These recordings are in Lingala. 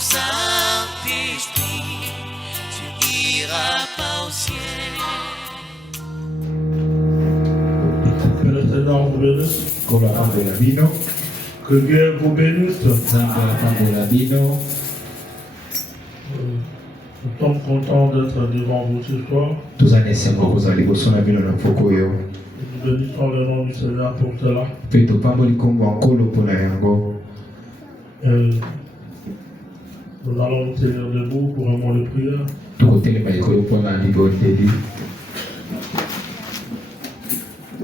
Saint-Esprit, tu iras pas au ciel. Que le Seigneur vous bénisse. Que Dieu vous bénisse. Nous sommes contents d'être devant vous ce soir. Tous les semaines, vous allez vous sonner avec nous. Nous bénissons le nom du Seigneur pour cela. Et nous allons nous tenir debout pour un mot de prière.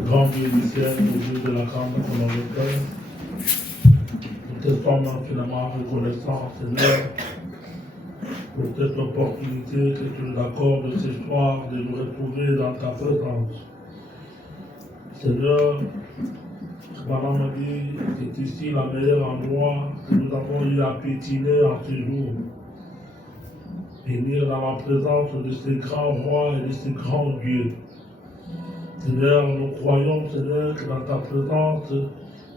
Grand Dieu du ciel, Dieu de la grande de notre Père, nous te sommes infiniment reconnaissants, Seigneur, pour cette opportunité que tu nous accordes ce soir de nous retrouver dans ta présence. Seigneur, Madame m'a dit que c'est ici le meilleur endroit que nous avons eu à pétiner en ce jour. Venir dans la présence de ces grands rois et de ces grands dieux. Seigneur, nous croyons, Seigneur, que dans ta présence,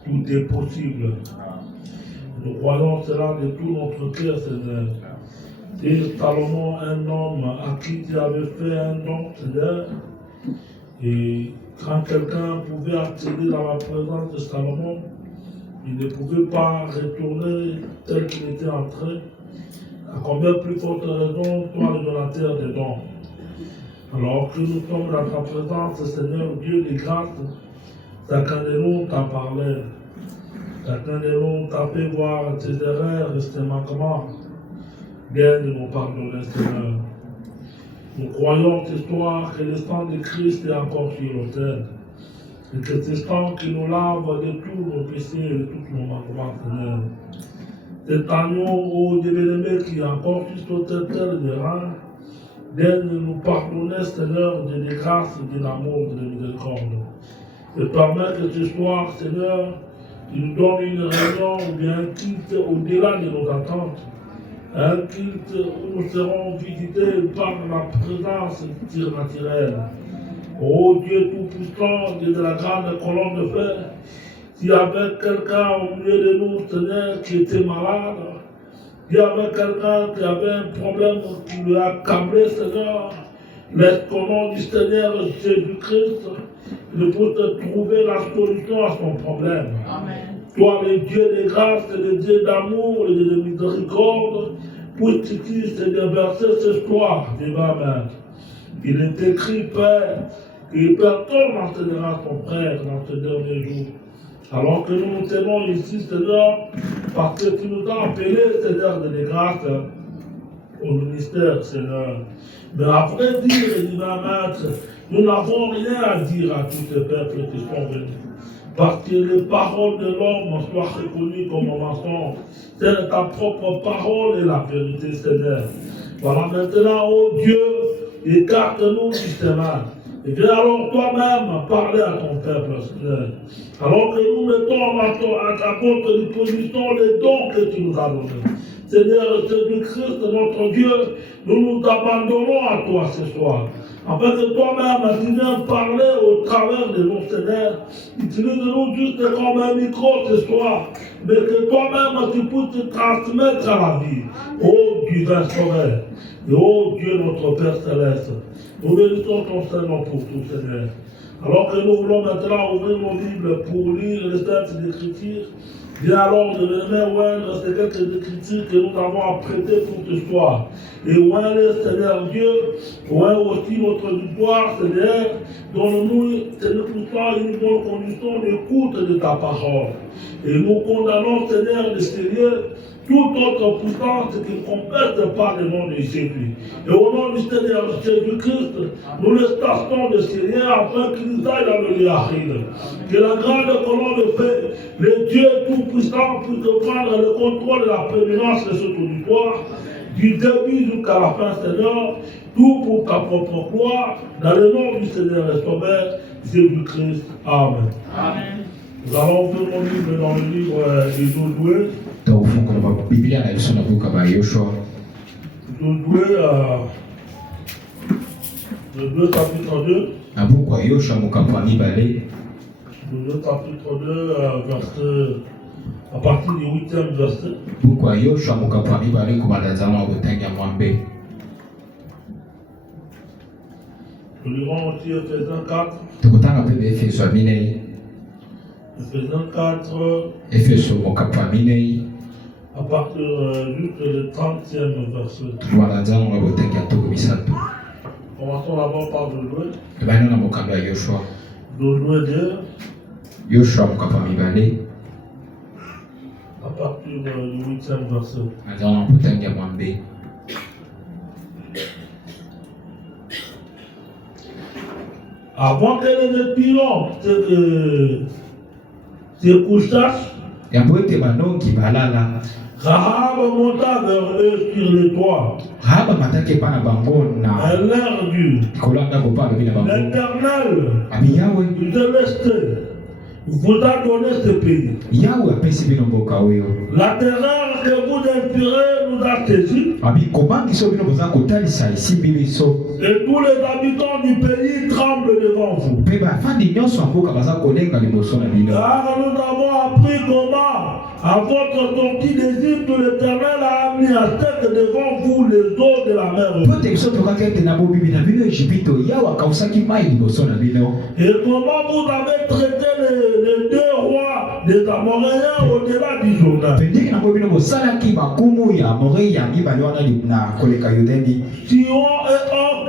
tout est possible. Nous croyons cela de tout notre cœur, Seigneur. Et Salomon, un homme à qui tu avais fait un don, Seigneur, et quand quelqu'un pouvait accéder dans la présence de Salomon, il ne pouvait pas retourner tel qu'il était entré. À combien plus forte raison, toi, le donateur des dons. Alors que nous sommes dans ta présence, Seigneur, Dieu de grâce, chacun de nous t'a parlé. Chacun de nous t'a fait voir tes erreurs et tes manquements. Viens de nous pardonner, Seigneur. Nous croyons ce soir que le sang de Christ est encore sur l'autel. Et que ce sang qui nous lave de tous nos péchés et de tous nos manquements, Seigneur. Cet agneau, ô Dieu bien-aimé, qui est encore sur l'autel de rein, viens de nous pardonner, Seigneur, de grâce, de l'amour, de la miséricorde. Et permets que ce soir, Seigneur, tu nous donnes une réunion ou bien un culte au-delà de nos attentes. Un culte où nous serons visités par la présence surnaturelle. Oh Dieu Tout-Puissant, Dieu de la grande colonne de fer, s'il y avait quelqu'un au milieu de nous, Seigneur, qui était malade, s'il y avait quelqu'un qui avait un problème qui lui a accablé, Seigneur, laisse ton nom du Seigneur Jésus-Christ, il peut trouver la solution à son problème. Amen. Toi, le Dieu de grâce, le Dieu d'amour, le Dieu de miséricorde, puisses-tu se déverser ce soir devant Maître. Il est écrit, Père, que personne n'enseignera son frère dans ce dernier jour. Alors que nous nous tenons ici, Seigneur, parce que tu nous as appelés, Seigneur, de grâce au ministère, Seigneur. Mais après dire, divin Maître, nous n'avons rien à dire à tous ces peuples qui sont venus. Parce que les paroles de l'homme soient reconnues comme un mensonge. C'est ta propre parole et la vérité, Seigneur. Voilà maintenant, oh Dieu, écarte-nous du Seigneur. Et viens alors toi-même parler à ton peuple, Seigneur. Alors que nous mettons à votre disposition les dons que tu nous as donnés. Seigneur Jésus-Christ, notre Dieu, nous nous abandonnons à toi ce soir. Afin que toi-même, tu viens parler au travers de nos Seigneurs. Utilise-nous juste comme un micro ce soir. Mais que toi-même, tu puisses te transmettre à la vie. Oh divin Sauveur. Et oh Dieu, notre Père Céleste. Nous bénissons ton Seigneur pour tout, Seigneur. Alors que nous voulons maintenant ouvrir nos Bibles pour lire les textes d'Écriture, viens alors de venir oindre ces quelques écritures que nous avons apprêtées pour ce soir. Et oindre, Seigneur Dieu, oindre aussi notre victoire, Seigneur, donne-nous, Seigneur, une bonne condition d'écoute de ta parole. Et nous condamnons, Seigneur, de Seigneur, toute autre puissance qui ne compète pas le nom de Jésus. Et au nom du Seigneur Jésus-Christ, nous les tâchons de Seigneur afin qu'ils aillent dans le lieu aride. Que la grande colonne de paix, le Dieu Tout-Puissant, puisse prendre le contrôle de la prééminence de ce auditoire, du début jusqu'à la fin, Seigneur, tout pour ta propre gloire, dans le nom du Seigneur et Sauveur, Jésus-Christ. Amen. Amen. Nous allons ouvrir nos livres dans le livre de Josué. Josué, Josué chapitre 2. Josué chapitre 2, verset à partir du 8e verset. Pourquoi Yoshua mokapa mibale kubalazama obutangia mwambe. Nous lirons aussi Ephésiens 4. Tukutanga pepe Efeso minei. Ephésiens 4. Efeso mokapa minei. À partir juste du 30e verset. Kubalazama obutangia toko misatu. Commençons d'abord par Josué. Tubana na mokamba ya Yoshua. Josué 2. Yoshua mokapa mibale. À partir du 8e verset. Azama obutangia mwambe. Avant que les pilons se couchassent, Yamboete banongi balala. Rahab monta vers eux sur le toit. Rahaba matake pana bango na. Elle leur dit, Kolanda kopa bina bango. l'Éternel, Abi Yahweh. il céleste, vous a donné ce pays. Yahweh apesi bino mboka oyo. La terreur que vous inspirez nous a saisi. Abi kobangi so bino boza kotalisa isimbi biso. Et tous les habitants du pays tremblent devant vous. Pe bafandi nyonso ya mboka baza kolenga liboso na bino. Car nous avons appris comment, à votre sortie d'Égypte, l'Éternel a mis à sec devant vous les eaux de la mer. Po te biso tokaki ete na bobibi na bino Ejipito Yahweh akausaki mai liboso na bino. Et comment vous avez traité les deux rois des Amoréens au-delà du Jourdain. Pendeki na bobino bosalaki bakumu ya Amorei ya mibale wana na koleka Yordani. Sion et Og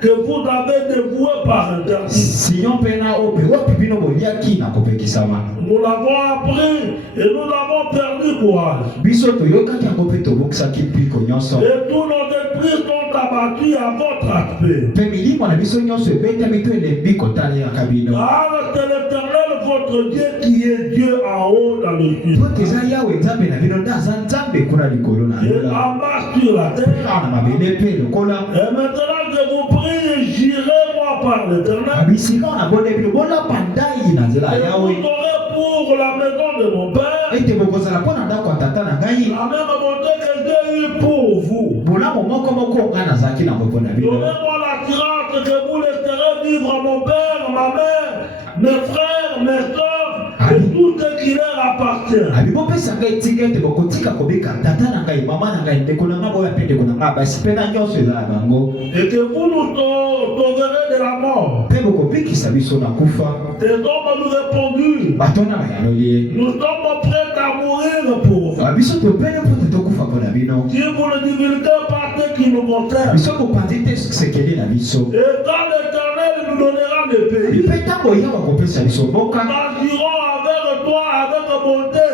que vous avez dévoué par interdit. Sion pena ope wapi bino boliaki na kopekisama. Nous l'avons appris et nous avons perdu courage. Biso toyokaki yango mpe tobokisaki mpiko nyonso. Et tous nos esprits sont abattus à votre aspect. Pe milimo na biso nyonso ebetami to elembi kotalelaka bino. Car c'est l'Éternel votre Dieu qui est Dieu en haut dans le ciel. Po teza Yahweh nzambe na bino nde aza nzambe kuna likolo na Et yola. en bas sur la terre. Na mabele mpe lokola. Et maintenant je vous prie, jurez-moi par l'Éternel. Abisika na bone bino bolapa ndai na nzela ya Et Yahweh. vous aurez pour la maison de mon père Ete bokozala mpo na ndako ya tata na ngai. la même bonté que j'ai eue pour vous. Bolamu moko ngai nazalaki na moko na bino. Donnez-moi l'assurance que vous laisserez vivre mon père, ma mère, mes frères, mes soeurs et tout ce qui leur appartient. Abi bopesa ngai tika ete bokotika kobika tata na ngai mama na ngai ndeko na ngai boya mpe ndeko na ngai basi mpe na nyonso ezala bango. Et que vous nous sauverez de la mort. Mpe bokobikisa biso na kufa. Ces hommes nous répondu, Bato na bayano ye. nous sommes prêts à mourir pour vous. Biso topene mpo te tokufa mpo na bino. Si vous ne divulguez pas ce qui nous concerne. Biso bopanzi te sekeli na biso. Et quand l'Éternel nous donnera le pays, Mpe ntango Yawe akopesa biso mboka. nous irons avec toi avec bonté.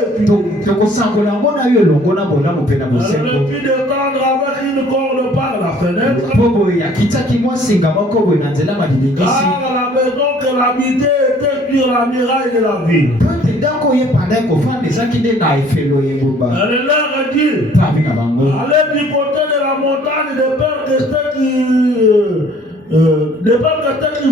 Tokosangola yango na yo elongo na bolamu mpe na Elle bosembo. aurait pu descendre avec une corde par la fenêtre. Po boye akitaki mwa singa moko boye na nzela malilingisi. Car la maison qu'elle habitait était sur la muraille de la ville. Po te ndako ye panda ekofanda ezalaki nde na efelo yengumba. Elle leur dit, Pavi na bango. allez du côté de la montagne de peur que ceux qui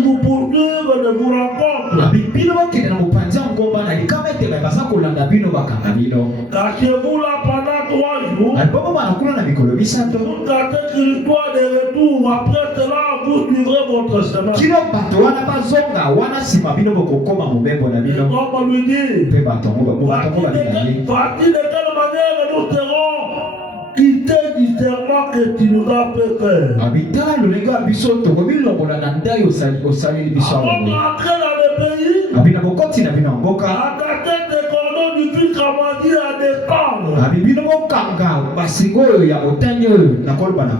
vous poursuivent ne vous rencontrent. Bino bakende na mopanzi ya ngomba na likama ete baza kolanda bino bakanga bino. Cachez-vous là pendant 3 jours. Alipopo banakula na mikolo misato. Jusqu'à ce que l'histoire de retour. Après cela, vous suivrez votre chemin. Kino bato wana bazonga wana nsima bino bokokoma mobembo na Et bino. comme lui dit, Mpe batongo babina ye. voici de quelle manière nous serons quittés du serment que tu nous as fait faire. Abitala lolenge ya biso tokobilongola na ndai osaleli biso Avant yango. d'entrer dans le pays, Abina bokoti na bino ya mboka. attacher des cordons du fils Kamadi à descendre. Abi bino bokanga basinga oyo ya motani oyo nakoloba na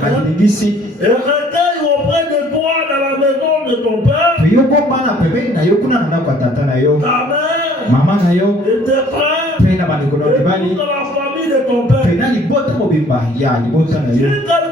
balingisi. Et recueille auprès de toi dans la maison de ton père, Pe yo bomba na pembeni na yo kuna na ndako ya tata na yo. ta mère, Mama na yo. et tes frères, Pe na bandeko na et mibali. toute la famille de ton père. Pe na libota mobimba ya libota na Si yo. quelqu'un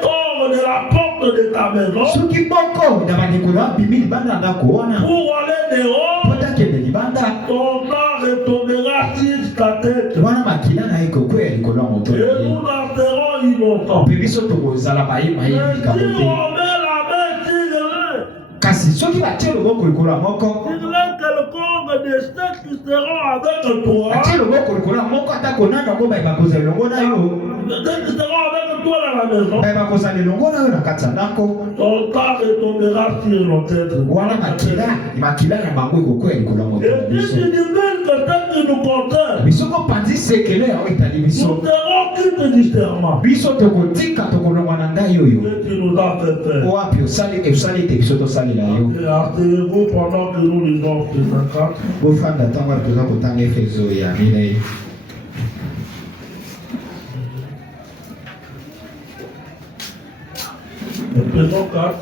sort de la porte de ta maison Soki boko na bandeko na bimi libanda na ndako wana. pour aller dehors, Pota kende libanda. ton sang retombera sur ta tête. Wana makila na ye kokwea likolo ya moto na Et ye. nous en serons innocents. Pe biso tokozala bayeba ye Mais likambo si te. on met la main sur l'un, Kasi soki batie loboko likolo ya moko. sur l'un quelconque de ceux qui seront avec toi, Batie loboko likolo ya moko atako nani yango bayeba kozala elongo na yo. ceux qui seront avec toi dans la maison, Bayeba kozala elongo na yo na kati ya ndako. ton sang retombera sur nos têtes. Wana makila ya bango ekokwea likolo ya moto na Et si biso. tu divulgues quelqu'un qui nous conteste, Bisoko panzi sekele ya itali nous biso. n'aurons qu'une discernement. Biso tokotika tokolongwana ngai yoyo. Ce qui nous a fait faire. Oapi osali te biso tosali la yo. Et asseyez-vous pendant que nous lisons ce 54. Bofanda tango toza kotanga Efeso ya minei. Efésiens 4.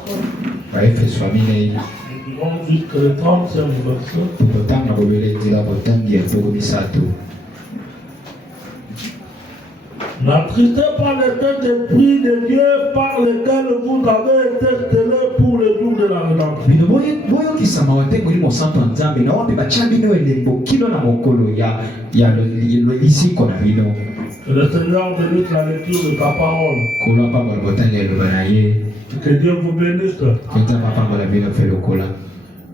Ba Efeso ya minei. Nous lisons jusqu'au 35e verset. Tokotanga bobele nzela botangi ya toko misato. N'attristez pas les Saint-Esprit de Dieu par lesquels vous avez été scellés pour le jour de la rédemption. Bino boyokisama wate molimo santo ya Nzambe na wape batya bino elembo kilo na mokolo ya lisiko na bino. Que le Seigneur bénisse la lecture de sa parole. Kola pambola botangi eloba na ye. Que Dieu vous bénisse. Nzambe apambola bino fe lokola.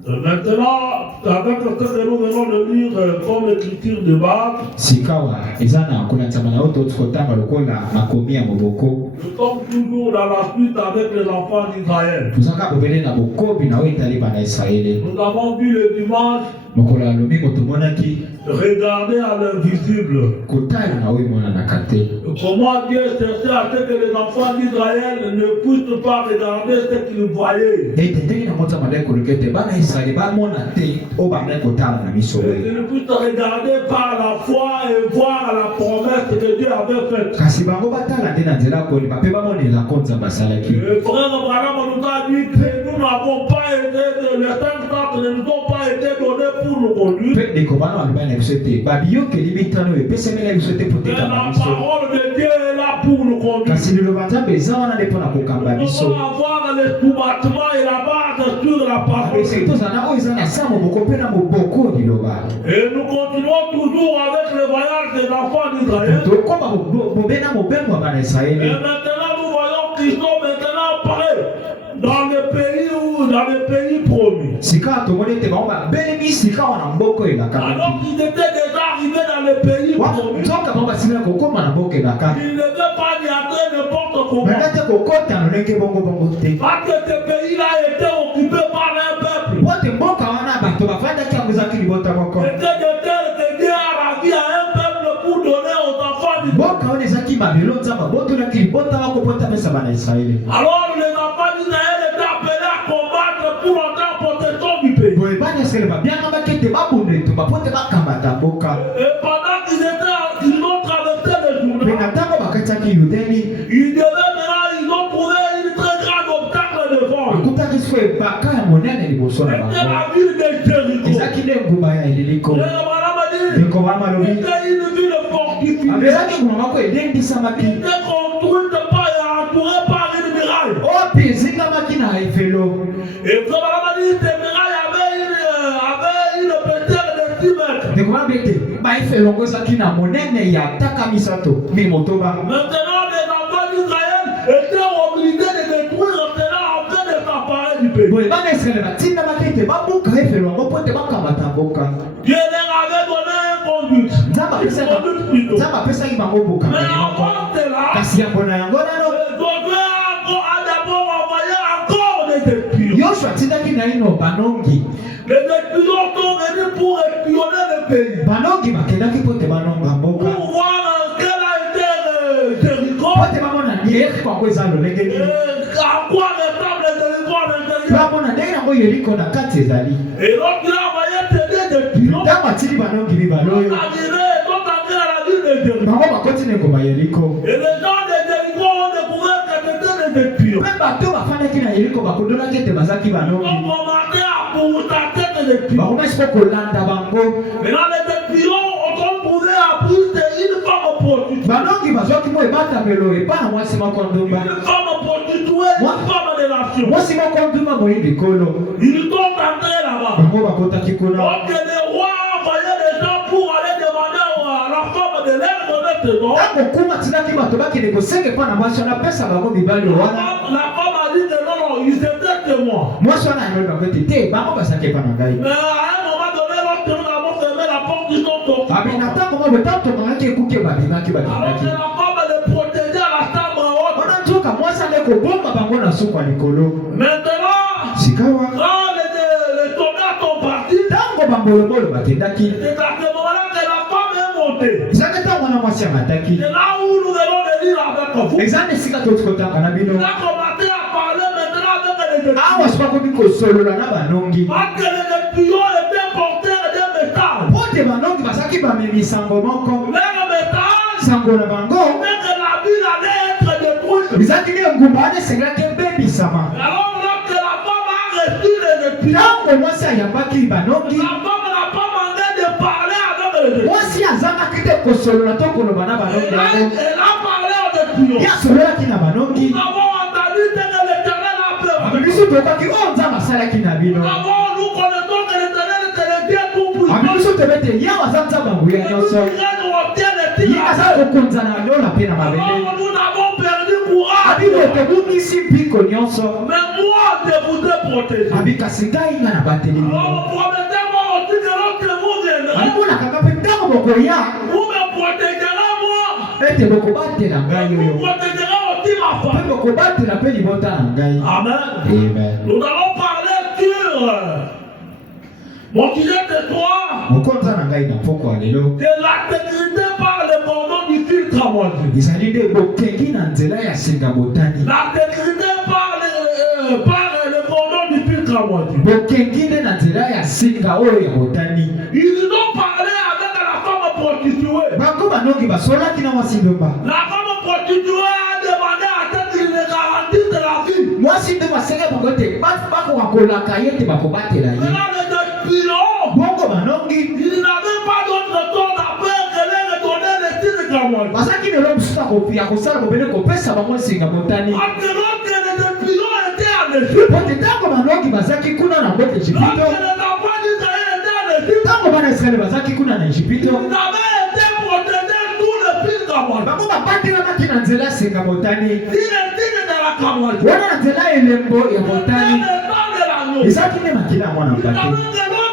Maintenant, avec ce que nous venons de lire comme écriture de base, Sikawa ezana kuna Nzambe na oto tukotanga lokola makomi ya moboko. nous sommes toujours dans la suite avec les enfants d'Israël. Tuzaka bobele na bokobi na oitali bana Israeli. Nous avons vu le dimanche Mokolo ya lomingo tomonaki regarder à l'invisible. kotala na oyo emonanaka te. Comment Dieu cherchait à ce que les enfants d'Israël ne puissent pas regarder ce qu'ils voyaient. Ete ndenge na mota madai koluka ete bana Israeli bamona te oyo bandai kotala na miso Et oyo. qu'ils ne puissent regarder par la foi et voir la promesse que Dieu avait faite. Kasi bango batala nde na nzela kolima mpe bamonela ko Nzambe asalaki. Le frère Abraham nous a dit que nous n'avons pas été, les 5 temps ne nous ont pas été donnés pour nous conduire. Mpe ndeko bana balobai na biso te babiyokeli mitano oyo epesemeli na biso te po Mais tekamba la biso. parole de Dieu est là pour nous conduire. Kasi liloba Nzambe eza wana nde mpona kokamba Nous biso. devons avoir les sous-bâtiments et la base sur la parole. Eseki tozala na oyo eza na sa moboko mpe na moboko liloba. Et nous continuons toujours avec le voyage des enfants d'Israël. tokoma mobena mobembo ya bana Et Israeli. maintenant, nous voyons qu'ils sont maintenant prêts dans le pays promis. Sika tomoni ete bango babelemi sika wana mboko elakaki. Alors qu'ils étaient déjà arrivés dans le pays promis. Nzoka bango basimela kokoma na mboka elakaki. Ils ne veulent pas y entrer n'importe comment. Banda te kokota na ndenge bongo te. Parce que ce pays-là était occupé par un peuple. Pote mboka wana bato bafandaki yango ezaki libota moko. C'était de terre que Dieu a ravi à un peuple pour donner aux enfants d'Israël. Mboka wana ezaki mabelo Nzambe abotolaki libota moko po apesa bana Israeli. Alors les enfants d'Israël étaient appelés à combattre pour entrer en possession du pays. Boye bana Israeli babiangabaki ete babunda etumba po te bakambata mboka. Et pendant qu'ils ont traversé le Mpe Jourdain, na ntango bakatiaki Yudeni, ils ont trouvé une très grande obstacle devant eux. bakutaki so ebaka ya monene liboso na C'était bango. la ville de Jéricho. Ezaki nde ngumba ya Eliliko. Et Abraham a dit, Ndeko wana alobi c'était une ville fortifiée. abezaki nguma moko elendisamaki. Était construite par et entourée par une muraille. Oyo mpe ezingamaki na efelo. Et Abraham a dit, ces murailles avaient une épaisseur de 6 mètres. Ndeko wana bete baefelo ngo ezaki na monene ya taka misato mi motoba. Maintenant, les enfants d'Israël étaient obligés de détruire cela afin de s'emparer du pays. Boye bana Israeli batindamaki ete babuka efelo yango po ete bakamata mboka. Dieu leur avait donné un conduite. Nzambe apesaki bango Mais bokanga moko. avant cela, Kasi yango na yango nano Josué a d'abord envoyé encore des espions. Yoshua atindaki na ino banongi. Les espions sont venus pour espionner le pays. Banongi bakendaki po ete banonga mboka. Pour voir quel a été Jéricho. Po ete bamona Yeriko yango eza lolenge nini. À quoi ressemble Jéricho à l'intérieur. Bamona ndenge yango Yeriko na kati ezali. Et lorsqu'il a envoyé des espions, Ntango atindi banongi mibale oyo sont entrés à la ville de Jéricho. bango bakoti na engumba Yeriko. Et les gens de Jéricho ont découvert que c'était des espions. Mpe bato bafandaki na Yeriko bakondolaki ete bazalaki Ils ont banongi. commencé à pourchasser des espions. Bakomaki po kolanda bango. Maintenant, les espions ont trouvé à plus d'une femme prostituée. Banongi bazwaki mo ebatamelo epa na mwasi moko ndumba. Une femme prostituée, une femme de nation. Mwasi moko ndumba moyindi kolo. Ils sont entrés là-bas. Bango bakotaki kuna. Donc, les rois envoyaient des gens pour aller demander à la femme de leur donner ce nom. Ntango kuma tindaki bato bakende kosenge mpo na mwasi wana apesa bango mibali wana. La femme a dit que non, ils étaient témoins. Mwasi wana ayoli bango ete te bango bazalaki epa na ngai. Mais à un moment donné, lorsque nous avons fermé la porte, ils sont sortis. Abi na ntango moko ntango tokangaki ekuke babimaki Alors bakendaki. que la femme les protégeait à la chambre haute. Wana nzoka mwasi ande kobomba bango na suku ya likolo. Maintenant, Sikawa quand les soldats sont partis, ntango bambolobolo bakendaki. c'est à ce moment-là monter. Ezali ntango mwana mwasi amataki. C'est là où nous allons le lire avec vous. Ezali esika tokotanga na bino. Il a commencé à parler maintenant avec les Awa sokomi kosolola na banongi. parce que les tuyaux étaient porteurs de métal. Pote banongi bazalaki bamemi sango moko. Leur métal, Sango na bango. mais que la ville allait être détruite. Ezalaki nde ngumba wana esengelaki ebebisama. Alors lorsque la femme a reçu les tuyaux, Ntango mwasi ayambaki banongi. la femme n'a pas demandé de parler avec les tuyaux. Mwasi azangaki te kosolola to koloba na banongi yango. Elle a parlé aux tuyaux. Ye asololaki na banongi. Nous avons entendu ce que l'Éternel a fait. Biso tokaki oyo Nzambe asalaki na bino. Nous connaissons que l'Éternel est le Dieu tout-puissant. Biso toyebi ete Yawe aza Nzambe nguya nyonso. Ye aza kokonza na lola mpe na mabele. Nous avons perdu courage. Abino tobungisi mpiko nyonso. Mais moi, je vous ai protégé. Abi kasi ngai nga na bateli bino. Alors, promettez-moi aussi que lorsque vous viendrez, alimonaka mpe ntango bokoya vous me protégerez moi. ete bokobatela ngai Vous oyo protégerez aussi ma mpe femme. bokobatela mpe libota na ngai. Amen. Amen. Nous allons parler sur mon sujet de toi, mokonza na ngai na pokwa lelo de l'intégrité par le cordon du filtre à moitié. ezali nde bokengi na nzela ya senga botani. L'intégrité par le cordon du filtre à moitié. bokengi nde na nzela ya singa oyo ya botani. Ils ont parlé avec la femme prostituée. bango banongi basolaki na mwasi ndomba. La femme prostituée a demandé à ce qu'il ne garantisse la vie. mwasi nde basenge bango ete bakoka kolaka ye ete bakobatela ye. Maintenant, les espions, bongo banongi ils n'avaient pas d'autre chose à faire que leur redonner le filtre à moitié. bazalaki lelo mosusu ya kosala bobele kopesa bango singa botani. Parce que lorsque les espions étaient en Égypte, pote ntango banongi bazalaki kuna na mboka lorsque ejipito. les enfants d'Israël étaient en Égypte, ntango bana israele bazalaki kuna na ejipito. ils avaient été protégés sous le filtre à moitié. bango babatelamaki na nzela ya senga botani. Si le filtre de la camouflage, wana na nzela ya elembo ya botani le sang de l'agneau, ezalaki nde makila ya mwana ils mpate. avaient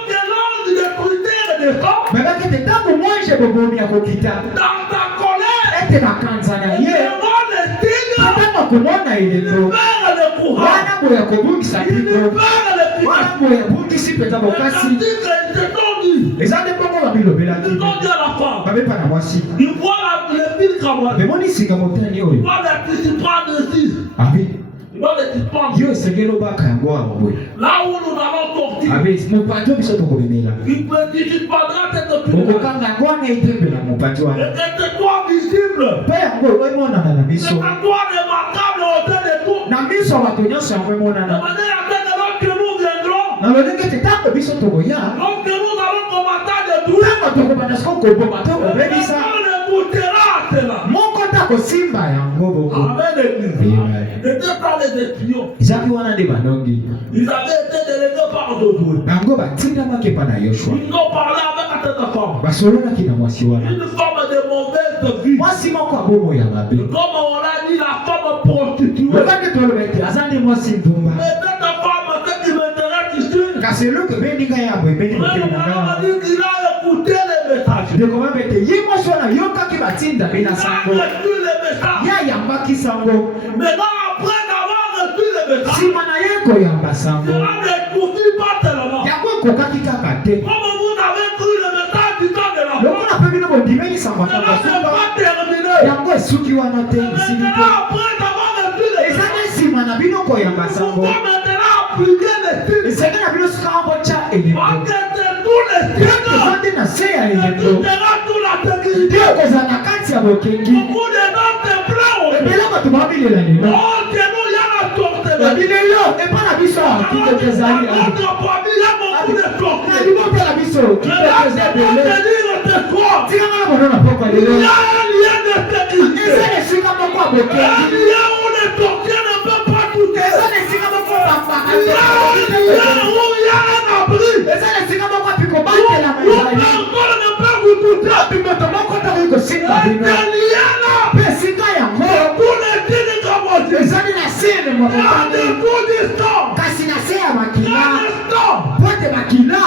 que l'ordre de critères de sang, babaki ete ntango mwanje bobomi akokita dans ta colère, ete bakanza na ye devant les tigres, ntango akomona elembo vers le courant, wana boye akobungisa ils mpiko vers le piquant. wana boye abungisi mpenza Les bokasi. tigres, ils se sont dit, eza nde bongo babilobelaki ils ont dit à la femme, babepa na mwasi ils voient le filtre à moitié, bemoni singa botani ils oyo voient les participants de 6, abi ils voient les participants. yo esengeli obaka yango awa boye Là où nous allons sortir, abi mopati oyo biso tokobemela il participera cette filtre. okokanga yango wana etembela mopati Et wana c'est toi visible. mpe yango emonana na C'est biso à toi remarquable au sein de tout. na miso ya bato nyonso yango De emonana manière à ce que lorsque nous viendrons, na lolenge ete ntango biso tokoya lorsque nous allons commencer à détruire, ntango tokobanda siko koboma to kobebisa personne n'écoutera cela. moko ta kosimba yango boko. Amen, l'église. Amen. C'était pas les espions. ezalaki wana nde banongi Ils avaient été délégués par Josué. bango batindamaki epa na yoshua Ils ont parlé avec cette femme. basololaki na mwasi wana Une femme de mauvaise vie. mwasi moko abomo ya mabe. Comme on l'a dit, la femme prostituée. lokaki toloba ete aza nde mwasi ndumba Mais cette femme, ce qui m'intéresse ici, kasi eloko ebendi ngai ya boye ebendi mokili na on a ngai dit qu'il a écouté les messages. ndekomaba ete ye mwasi wana yokaki batinda be na Il a sango reçu les messages. ye ayambaki sango Maintenant, après avoir reçu les messages, nsima na ye koyamba sango cela ne suffit pas tellement. yango ekokaki kaka te Comme vous avez cru le message du temps de la foi, lokola mpe bino bondimeli sango cela atanga n'est suka pas terminé. yango esuki wana te esili te Maintenant, après avoir reçu les eza messages, nde nsima na bino koyamba vous sango pouvez maintenant appliquer les styles. esenge na bino suka botya elembo Parce que c'est tous les styles. eza nde na se ya Et elembo tout sera sous la sécurité. te okozala na kati ya bokengi Beaucoup de notre plan. ebele bato babilela lelo Oh, chez nous, il y a la sorcellerie. babilelo epa na biso Alors, kitoko ezali dans notre famille, il y a beaucoup de na sorcellerie. libota na biso Mais kitoko là, eza c'est pour ebele te dire ce soir, tikanga na bono na pokwa il lelo y a un lien de sécurité. eza na esika moko ya Un bokengi lien où les sorciers ne peuvent pas toucher. eza na esika moko bapaka Il y a un lien où il y a un abri. eza na esika moko apiko Où batelama ezali personne ne peut vous toucher. bimeto moko tokoki kosimba Et bino ce lien-là, mpe esika yango pour les dînes comme ezali na se ya à mokokani des coups d'histoire. kasi na se ya makila Un instant. po ete makila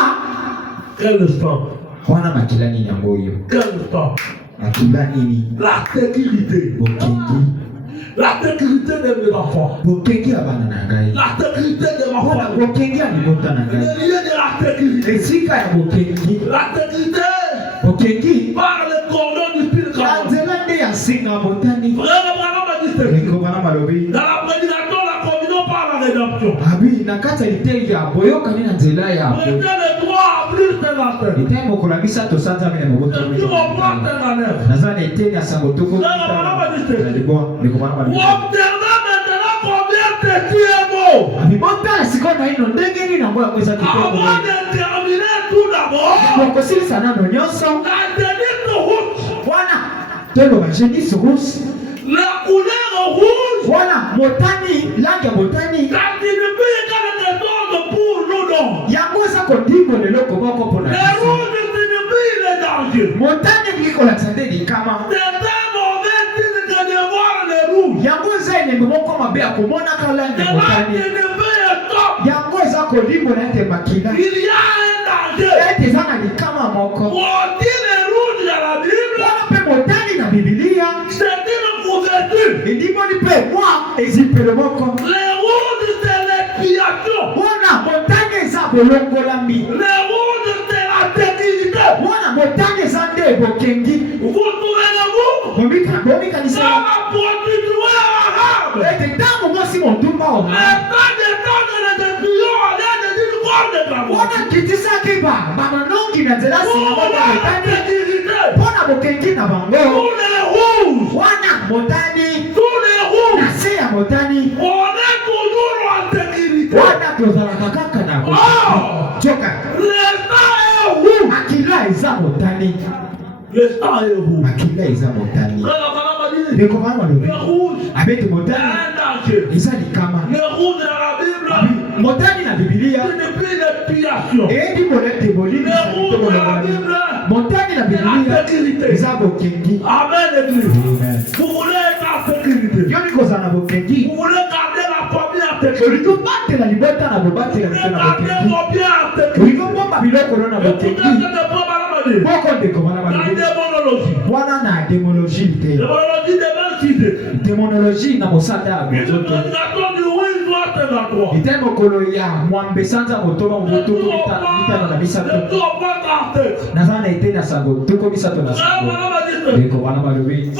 Quel instant? wana makila nini yango oyo Quel instant? makila nini La sécurité. bokengi La sécurité de mes enfants. bokengi ya bana na ngai La sécurité de ma wana famille. bokengi ya libota na Le ngai lien de la sécurité. esika ya bokengi La sécurité bokengi par le cordon du fil carotte. nzela nde ya singa botani Frère Branham a dit ceci. ekobana malobi Dans la prédication, la communion par la rédemption. abi na kati ya litei ya boyokani na nzela ya Prêtez le droit à plus de la terre. litei mokolo ya misato sanza mine moboto Et tu reprends tes manœuvres. naza na eteni ya sango toko libwa ekobana malobi Observez maintenant combien de TMO. abi botala sikoyo na ino ndenge nini yango yango eza kitoko Avant de terminer tout d'abord, bokosilisa nano nyonso la tenue de route, wana toloba jenis rousse la couleur rouge, wana motani langi ya motani ça signifie quelque chose pour nous donc. yango eza kondimbola eloko moko mpona Le biso rouge signifie le danger. motani elingi kolakisa nde likama C'est un mauvais signe que de voir le rouge. yango eza elembo moko mabe ya komonaka langi ya Cela motani signifie stop. yango eza kolimbola ete makila Il y a un danger. ete eza na likama moko On dit le rouge dans la Bible, wana mpe motani na bibilia c'est une couverture. elimboli mpe mwa ezipelo moko Le rouge, c'est l'expiation. wana motani eza bolongolambi Le rouge, c'est la sécurité. wana motani eza nde bokengi Vous trouvez-vous bomikanisa dans la prostituée arabe? ete ntango mwasi motumba Le oma temps de espions allait de dire corps de travail. wana kitisaki bamanongi na nzela Pour singa la motani sécurité. mpona bokengi na bango Tous les rouges. wana motani Tous les rouges. na se ya motani On est toujours en sécurité. wana tozalaka kaka na joka L'état est rouge. makila eza motani L'état est rouge. makila eza motani Frère Branham a dit, ndekobana malobi le rouge abeti est motani un danger. eza likama Le rouge dans la Bible motani na bibilia signifie l'expiation. eyedimbola ete Le bolimisa rouge dans la Bible, motani na bibilia eza bokengi Amen l'église. Vous voulez être en sécurité. yoni kozala na bokengi Vous voulez garder la famille en sécurité. olingi obatela libota na bobatela Vous biso voulez na garder bokengi vos biens en sécurité. olingi obomba biloko no na Écoutez ce bokengi que Paul Branham a dit. boko ndeko bana Dans balobi la démonologie. wana na démonologie te Démonologie des 26. démonologie na mosata ya Une bozoto prédication du 8 juin 33. ite mokolo ya mwambe sanza motoba mobutuku mitano na misato naza na ete na sango tuko misato na sango ndeko bana balobi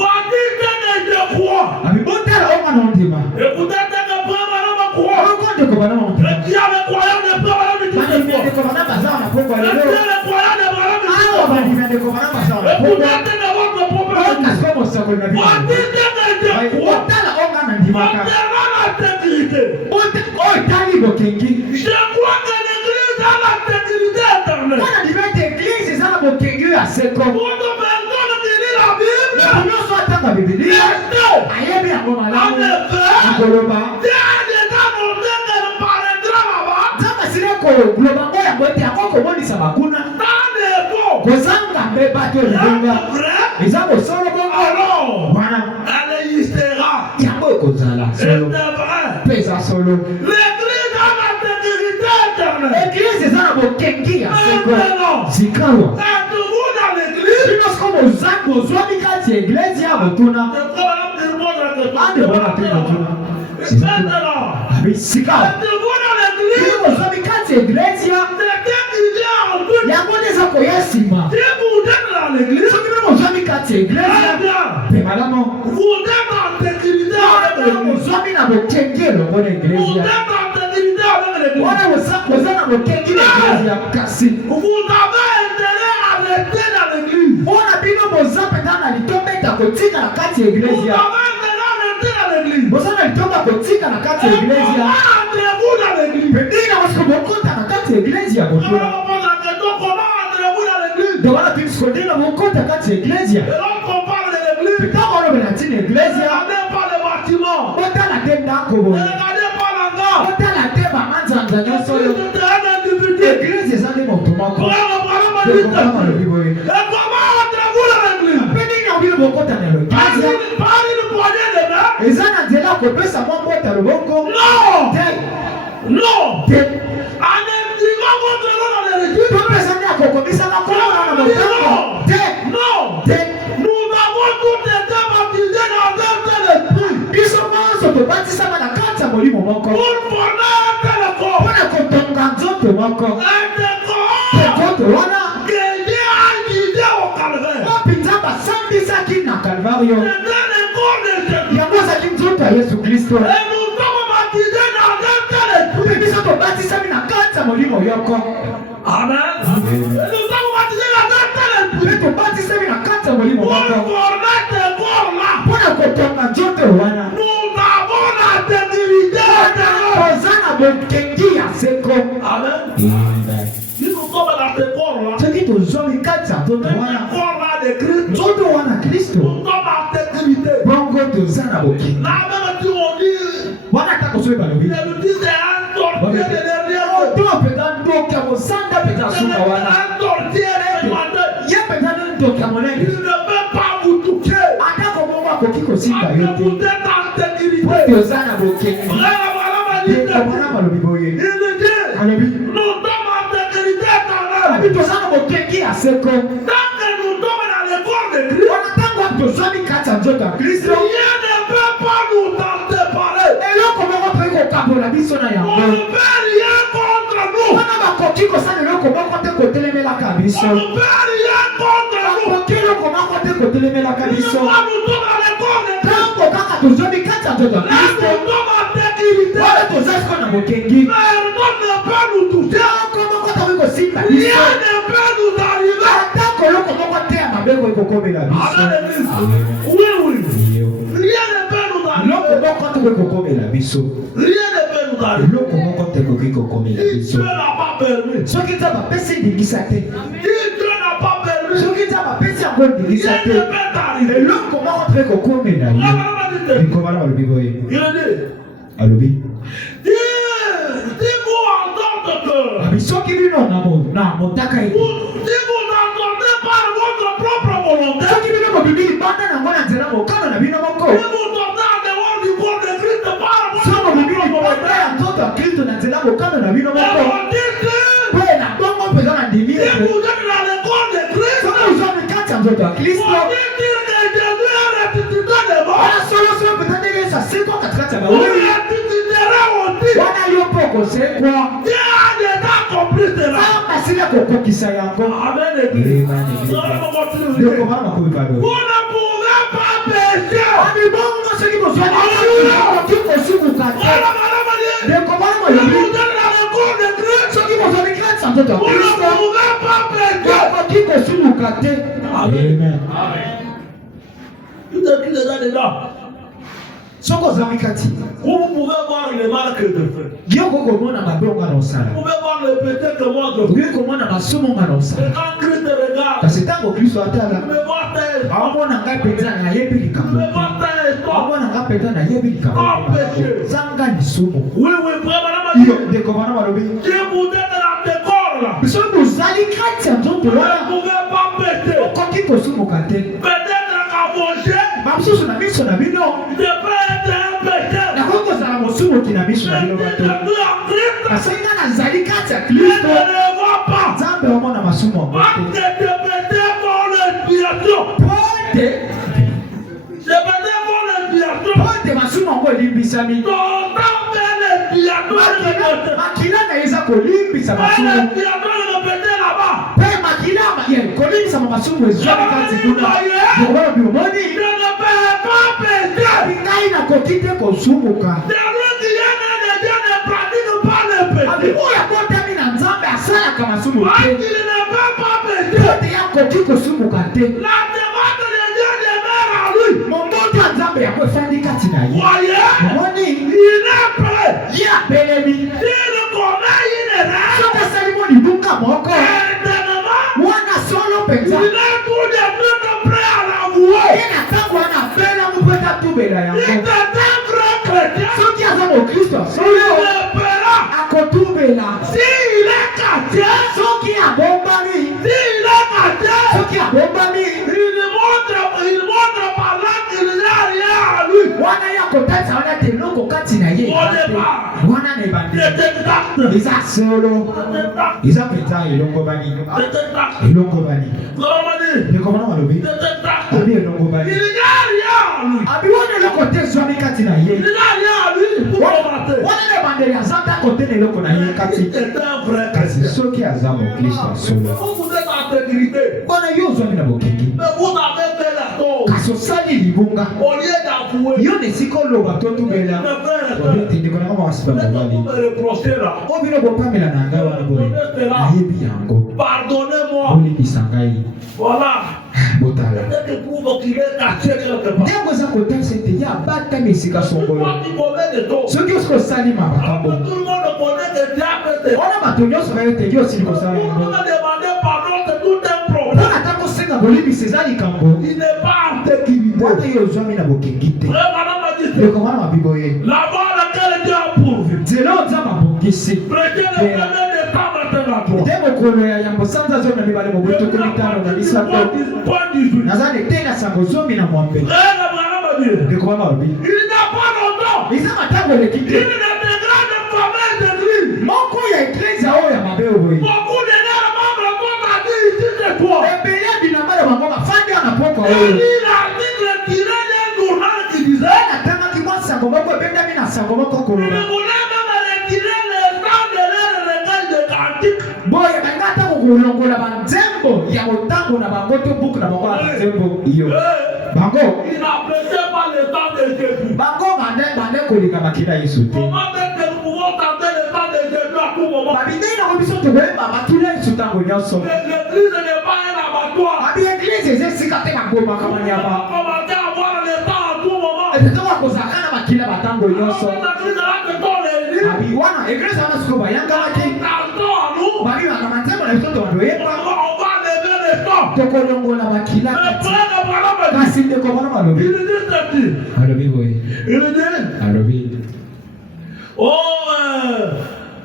abi botala onga na ondima oko ndeko bana ondima bandimi ndeko bana bazala na pokwa lelo awa bandimi ndeko bana bazala na pokwa okasiko mosakoli na bino botala onga na ndimaka oyo tali bokengi wana ndimete eglise eza na bokengi oyo aseko nyonso atanga bibilia ayebi yango malamu akoloba nzambe asili koloba ngo yango ete yango komonisa bakuna kozanga mpe bato libonga eza bosolo bongo wana yango ekozala solo mpe eza solo eglise eza na bokengi ya seko zikawa bino bozwami kati ya eglise ya botuna ande bona te botuna abisikawa bino bozwami kati ya eglise yango nde eza koya nsima soki bino bozwami kati ya eglise mpe malamu bozwami na bokengi elongo na eglise wana boza na bokengi na eglise ya kasi wana bino boza mpena na litombe eta kotika na kati ya eglise boza na litombe kotika na kati ya eglise pendina wasiko bokota na kati ya eglise ya botuna de wana pimiskodina bokota kati ya eglise pitako olobela ntina eglise botala te ndako boye botala te bamanzanza nyonso oyo eglise eza nde moto moko malobi boye mpe nini obili bokota na eglise eza na nzela kopesa mwa mbota lobongo te topesa nde akokomisaka kolona na motango te biso nyonso tobatisama na kati ya molimo moko mpona kotonga nzoto moko nzoto wana Calvario. C'était le corps de Jésus. Yango ezalaki nzoto ya Yesu Kristo. Et nous sommes baptisés dans un tel esprit. Mpe biso tobatisami na kati ya molimo yoko. Amen. Et nous sommes baptisés dans un tel esprit. Mpe tobatisami na kati ya molimo Pour yoko. former ce corps-là. Mpona kotonga nzoto wana. Nous avons la dignité de Dieu. Toza na bokengi ya seko. Amen. Si nous sommes dans ce corps-là, soki tozwami kati ya nzoto ce wana. corps-là de Christ, Nzoto wana Kristo. nous sommes en dignité. Bongo toza na bokengi. Là même si on dit, Wana ata kosoki balobi. je vous dis, c'est un sorcier de derrière. oto mpenza ndoki ya mosanda mpenza C'est suka wana. un sorcier de demandeur. Ye mpenza ndoki ya Il monene. ne peut pas vous toucher. Atako bongo akoki kosimba Parce yo que vous te. êtes en sécurité. Po toza na bokengi. Frère, voilà ma dit. Yekomona balobi boye. Il dit, Alobi. nous sommes en sécurité quand Abi même. toza na bokengi ya seko. Tant que nous sommes dans le corps de Christ, Wana ntango tozwami kati ya nzoto ya Kristo. rien ne peut pas nous en séparer. Eloko moko mpe kokabola biso na On yango. ne fait rien contre nous. Wana bakoki kosala eloko moko te kotelemelaka biso. On ne fait rien contre nous. Bakoki eloko moko te kotelemelaka Une biso. fois nous sommes dans le corps de Christ, Ntango kaka tozwami kati ya nzoto ya là Kristo. nous sommes en sécurité. Wana toza siko na bokengi. Personne ne peut nous toucher. Ntango moko tokoki kosimba biso. Rien ne peut nous arriver. Atako eloko moko te ya mabe koki kokomela biso. Amen, l'église. Oui, oui. Rien ne peut nous Eloko arriver. moko te koki kokomela biso. Rien ne peut nous arriver. Eloko moko te koki kokomela Si biso. Dieu n'a pas permis, Soki nzambe apesi ndingisa te. si Dieu n'a pas permis, Soki nzambe apesi yango ndingisa rien te. ne peut t'arriver. Eloko moko te kokomela Là, yo. voilà ma dit. Likobala balobi boye. Il dit, Alobi. si vous entendez que Abi soki bino na motaka ete. si vous entendez par votre propre volonté, Soki bino bobibi libanda nango na nzela mokano na bino moko. si vous sortez en dehors du corps de Christ par So votre bobibi propre libanda volonté, ya nzoto ya Kristo na nzela mokano na bino et moko. on dit que Mpe na bongo mpenza na ndimi si ete. vous êtes dans le corps de Christ, Soki ozwami kati ya nzoto ya Kristo. on dit que Jésus est ressuscité des morts. Wana solo mpenza ndenge Yesu asekwa katikati ya Vous baweli. ressusciterez aussi. Wana yo mpe okosekwa. Dieu a déjà compris cela. Nzambe asili kokokisa yango. Amen, l'église. Nous allons continuer. Ndeko bana makomi bado. Vous ne pouvez pas pécher. Abi bongo soki bozwami okoki kosubuka te. Voilà, voilà, voilà. Ndeko bana Si malobi. vous êtes dans le corps de Christ, Soki bozwami kati ya nzoto ya vous ne Kristo. pouvez pas pécher. Okoki kosubuka te. Amen. Tout est qui est dedans. Soki ozwami kati. Vous pouvez voir le mal que je fais. Yo kokomona mabe onga na Vous osala. pouvez voir le péché que moi je fais. Okoki komona masumu onga na Et osala. quand Christ te regarde, Kasi ntango Kristo vous atala. pouvez voir tes Aomona ngai mpenza nayebi vous likambo. pouvez voir tes histoires. Aomona ngai mpenza nayebi likambo. Zanga lisumu. Oui, oui, vraiment, Yo ndeko bana balobi. si vous êtes dans tes corps là, Soki bozali kati ya nzoto vous ne wana. pouvez pas pécher. Okoki kosumuka te. Peut-être qu'à manger, Bamisusu na miso na bino. je peux être un péché. Nakoki kozala mosumuki na miso na Je bino suis bato. en Christ. Kasi nga nazali kati ya Je ne Kristo. le vois pas. Nzambe omona masumu yango Parce te. que je péché pour l'expiation. Po ete Je péché pour l'expiation. po ete masumu yango elimbisami. Ton temps fait l'expiation. Makila na ye eza kolimbisa Fait masumu. l'expiation de péché là-bas. Mpe makila kolimbisama masumu ezwami kati kuna. Yokobala bilomoni. Je ne peux pas pécher. Abi ngai nakoki te kosumuka. Celui qui est né de Dieu ne pratique pas le Abi péché. oyo akotami na Nzambe asalaka masumu Parce te. qu'il ne peut pas Po pécher. ete ye akoki kosumuka te. La demande de Dieu demeure en lui. Momoto ya Nzambe yango efandi kati na ye. Voyez, Omoni il est prêt. ye abelemi. S'il commet une erreur, Soki asali mo libunga moko. éternellement, Wana solo mpenza. il est tout de suite prêt à l'avouer. Ye na ntango wana abelamu mpo ete atubela Il yango. est un vrai chrétien. Soki aza mokristo Il solo le fera. akotubela. S'il est chrétien, Soki abombami. s'il est chrétien, Soki abombami. il montre par là qu'il n'y a rien à lui. Wana ye akotalisa wana te eloko kati na ye. Au départ, Wana na ebandi. c'est exact. Eza solo. C'est exact. Eza mpenza elongobani. C'est exact. Elongobani. Comment dire? Ndekomana balobi. C'est exact. Abi Il elongobani. n'y a rien à lui. Abi wana eloko te ezwami kati na Il ye. n'y a rien à lui pour combattre. Wana na ebandeli aza ntango te na eloko na ye kati. C'est un vrai Kasi chrétien. soki aza mokristo solo. Vous êtes en sécurité. Wana yo ozwami na bokengi. Mais vous avez fait la chose. Kasi osali Omoni libunga. Au lieu d'avouer. Yo ne sikolo batoto bela. Obete ndiko na kama wasipa mbali. Obino bopamela na ngawa boy. Ayebi yango. Pardonnez-moi. Oli bisangai. Voilà. Botala. Peut-être pour qu'il est caché quelque part. Ndeko za kota sente ya bata misika songolo. Ce Soki osko salima bakambo. tout le monde connaît que diable. Ona batonyo so bayo te yo siliko sala. On a demandé pardon, c'est tout un problème. Ona tako senga bolibi sezali kambo. Il n'est pas en sécurité. Wata yo zwami na bokengite. Ndeko wana mabiboye. La voie à laquelle Dieu a pourvu. Zelo za mabongisi. Prêtez le premier des temps maintenant. Ndemo kono ya yambo sanza zo na mibale mobuto kumitano na bisato. Nazane tena sango zomi na mwambe. Ndeko wana mabi. Il n'a pas longtemps. Isa matango le kite. Il est des grandes familles d'église. Moko ya ekleza oyo ya mabe oyo. Beaucoup de membres sont à dire ici c'est toi. Ebele binamalo bango bafandi na poko Et oyo. il a dit le tiré d'un journal qui disait Na tanga ki mwa sango moko ebenda mi na sango moko il koloba. voulait même retirer les temps de leur régal de cantique. Boye bangata ko kulongola banzembo ya motango na bango to buku na bango na nzembo iyo. Bango Il n'appréciait pas le temps de Jésus. bango bande kolika makila Yesu te. Comment est-ce que nous pouvons tenter le temps de Jésus à tout moment? Babindei na kobiso to koyeba makila Yesu tango nyonso. L'église n'est pas un abattoir. Abi eglise ezesika te bakoma kama On nyama. va commencer à voir le temps à tout moment. Ezetoka kozaka na makila batango nyonso. L'église là que ton l'église. Abi wana eglise wana siko bayanga maki. Tantôt à nous. Babi bakamanzembo na biso to bandoyeba. On va lever le temps. Tokolongola makila Le kati. frère Abraham a dit. Kasi ndeko bana Il malobi. dit ceci. Alobi boye. Il dit. Alobi.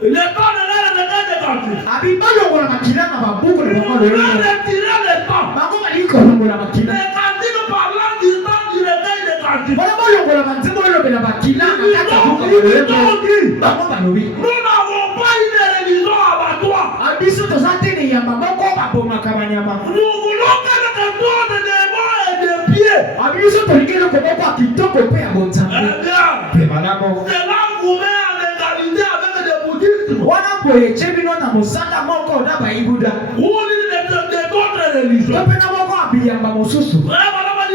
Le temps de leur régal de cantique. Abi balongola makila na babuku na bango Il a loyo. retiré le temps. Bango bali kolongola makila. Les cantiques parlant du temps du réveil de cantique. Bana balongola banzembo olobela makila na kati ya buku na loyo. Bango balobi. Nous n'avons pas une religion abattoir. Abiso toza te ne yamba moko babomaka banyama. Nous voulons quelque chose de mains et de pieds. Abiso tolingi eloko moko ya kitoko mpe ya bonzambe. Eh bien, Mpe malamu. cela vous met en égalité avec les bouddhistes Wana boye tie bino na mosaka moko na bayibuda. ou de d'autres religions. To mpe na moko ya biyamba mosusu.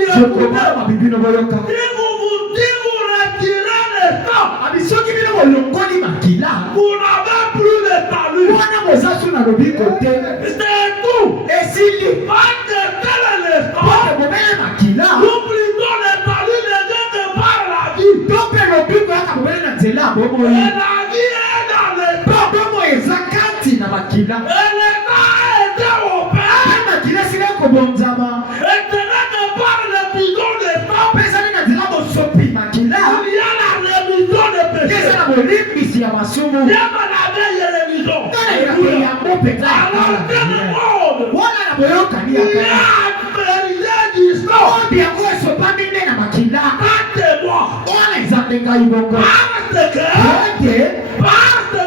Si Sokobala mabibino boyoka. vous retirez le temps, Abiso ki bino bolongoli makila. vous n'avez plus le salut. Wana mosasu na lobiko te. C'est tout. Esili. Pas de tel instant. Pote bobele makila. Nous plutôt le salut de Dieu que par la vie. To mpe lobiko yaka bobele na nzela ya Et bomoi. la vie est dans le temps. Bomo eza kati na makila. Et le temps a été au Père. Mpe makila esili ekobonzama. Et ce n'est que par le bidon de temps. Mpe ezali na nzela kosopi makila. Il y a la rémission de péché. Eza na bolimbisi ya masumu. Il y a la vieille rémission. Tala ya yango mpenza ya À l'ancienne kala. monde, Wana na boyokani ya il y kala. a brisé d'histoire. Obi yango esopami nde na makila. Battez-moi. Wana eza nde ngai bongo. Parce que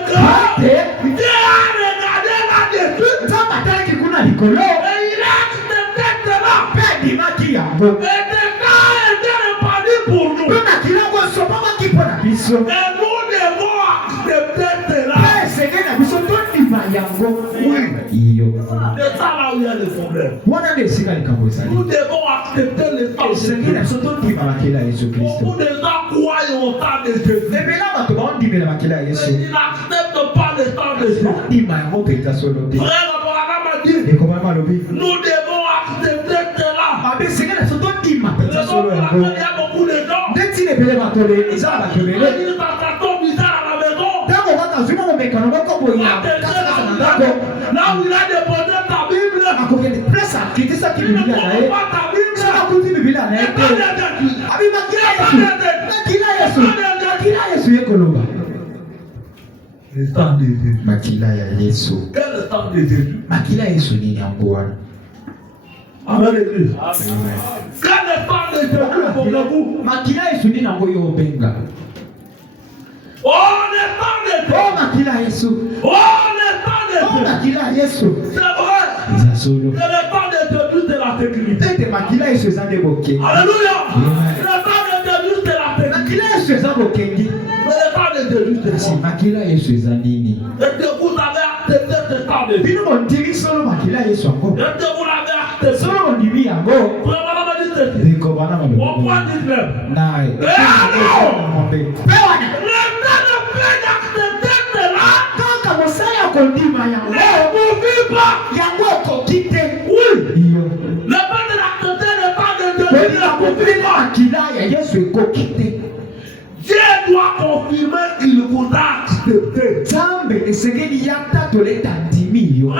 Dieu a regardé là-dessus. Nzambe atalaki kuna likolo. Et il a accepté cela. Mpe andimaki yango. Et le temps a été répandu pour nous. Mpe makila yango esopamaki mpo na biso. Et nous devons accepter cela. Mpe esenge na biso tondima yango. Iyo. C'est ça là où il y a le problème. Wana nde esika likambo ezali. Nous devons accepter le temps de esenge na Dieu. biso tondima makila ya yesu kristo. Beaucoup de gens croient au temps de Jésus. ebela bato baondimela makila ya Mais yesu. ils n'acceptent pas le temps de Jésus. ondima yango mpenza solo te. Frère Abraham a dit, ekoma malobi. nous devons accepter cela. abe esenge na biso tondima mpenza C'est solo pour yango. laquelle il y a beaucoup de gens. nde ntina ebele bato eza na bato ebele. Ils s'attendent bizarre à la maison. ntango kaka azwi mo momekano moko boye ya katakata na ndako. Là où il a déposé ta Bible, akokende place akitisaki tu ne bibilia na ye. trouves pas ta Bible. soki akuti bibilia na ye Et te. pas de Jésus. abi makila yesu. makila yesu. makila yesu ye koloba. Le temps de Jésus. makila ya yesu. Quel est le temps de Jésus? makila ya yesu nini yango wana. Amen l'église. Quel est le temps de Jésus pour vous? makila yesu nini yango yo obenga. Oh, le temps de Jésus. o makila yesu. Oh, le temps de o Jésus. makila yesu. C'est vrai. eza solo. C'est le temps de Jésus, c'est la sécurité. ete makila yesu eza nde bokengi. Alléluia. Amen. Le temps de Jésus, c'est la sécurité. makila yesu eza bokengi. Mais le temps de Jésus, c'est kasi quoi? makila yesu eza nini. Est-ce que vous avez accepté ce temps de Jésus? bino bondimi solo makila yesu yango. Est-ce que vous l'avez accepté? solo bondimi yango. Vraiment, on va dire ceci. ndeko bana On malobi. 3, 19. naye Eh, alors, ng'ombe le temps de paix d'accepter cela, kaka mosala ya kondima yango ne pouvait pas. yango ekoki te Oui, iyo le temps de l'accepter, le temps de Dieu ne kodima pouvait kopema pas. makila ya yesu ekoki te Dieu doit confirmer qu'il vous a accepté. nzambe esengeli ya tatoleta ndimi yo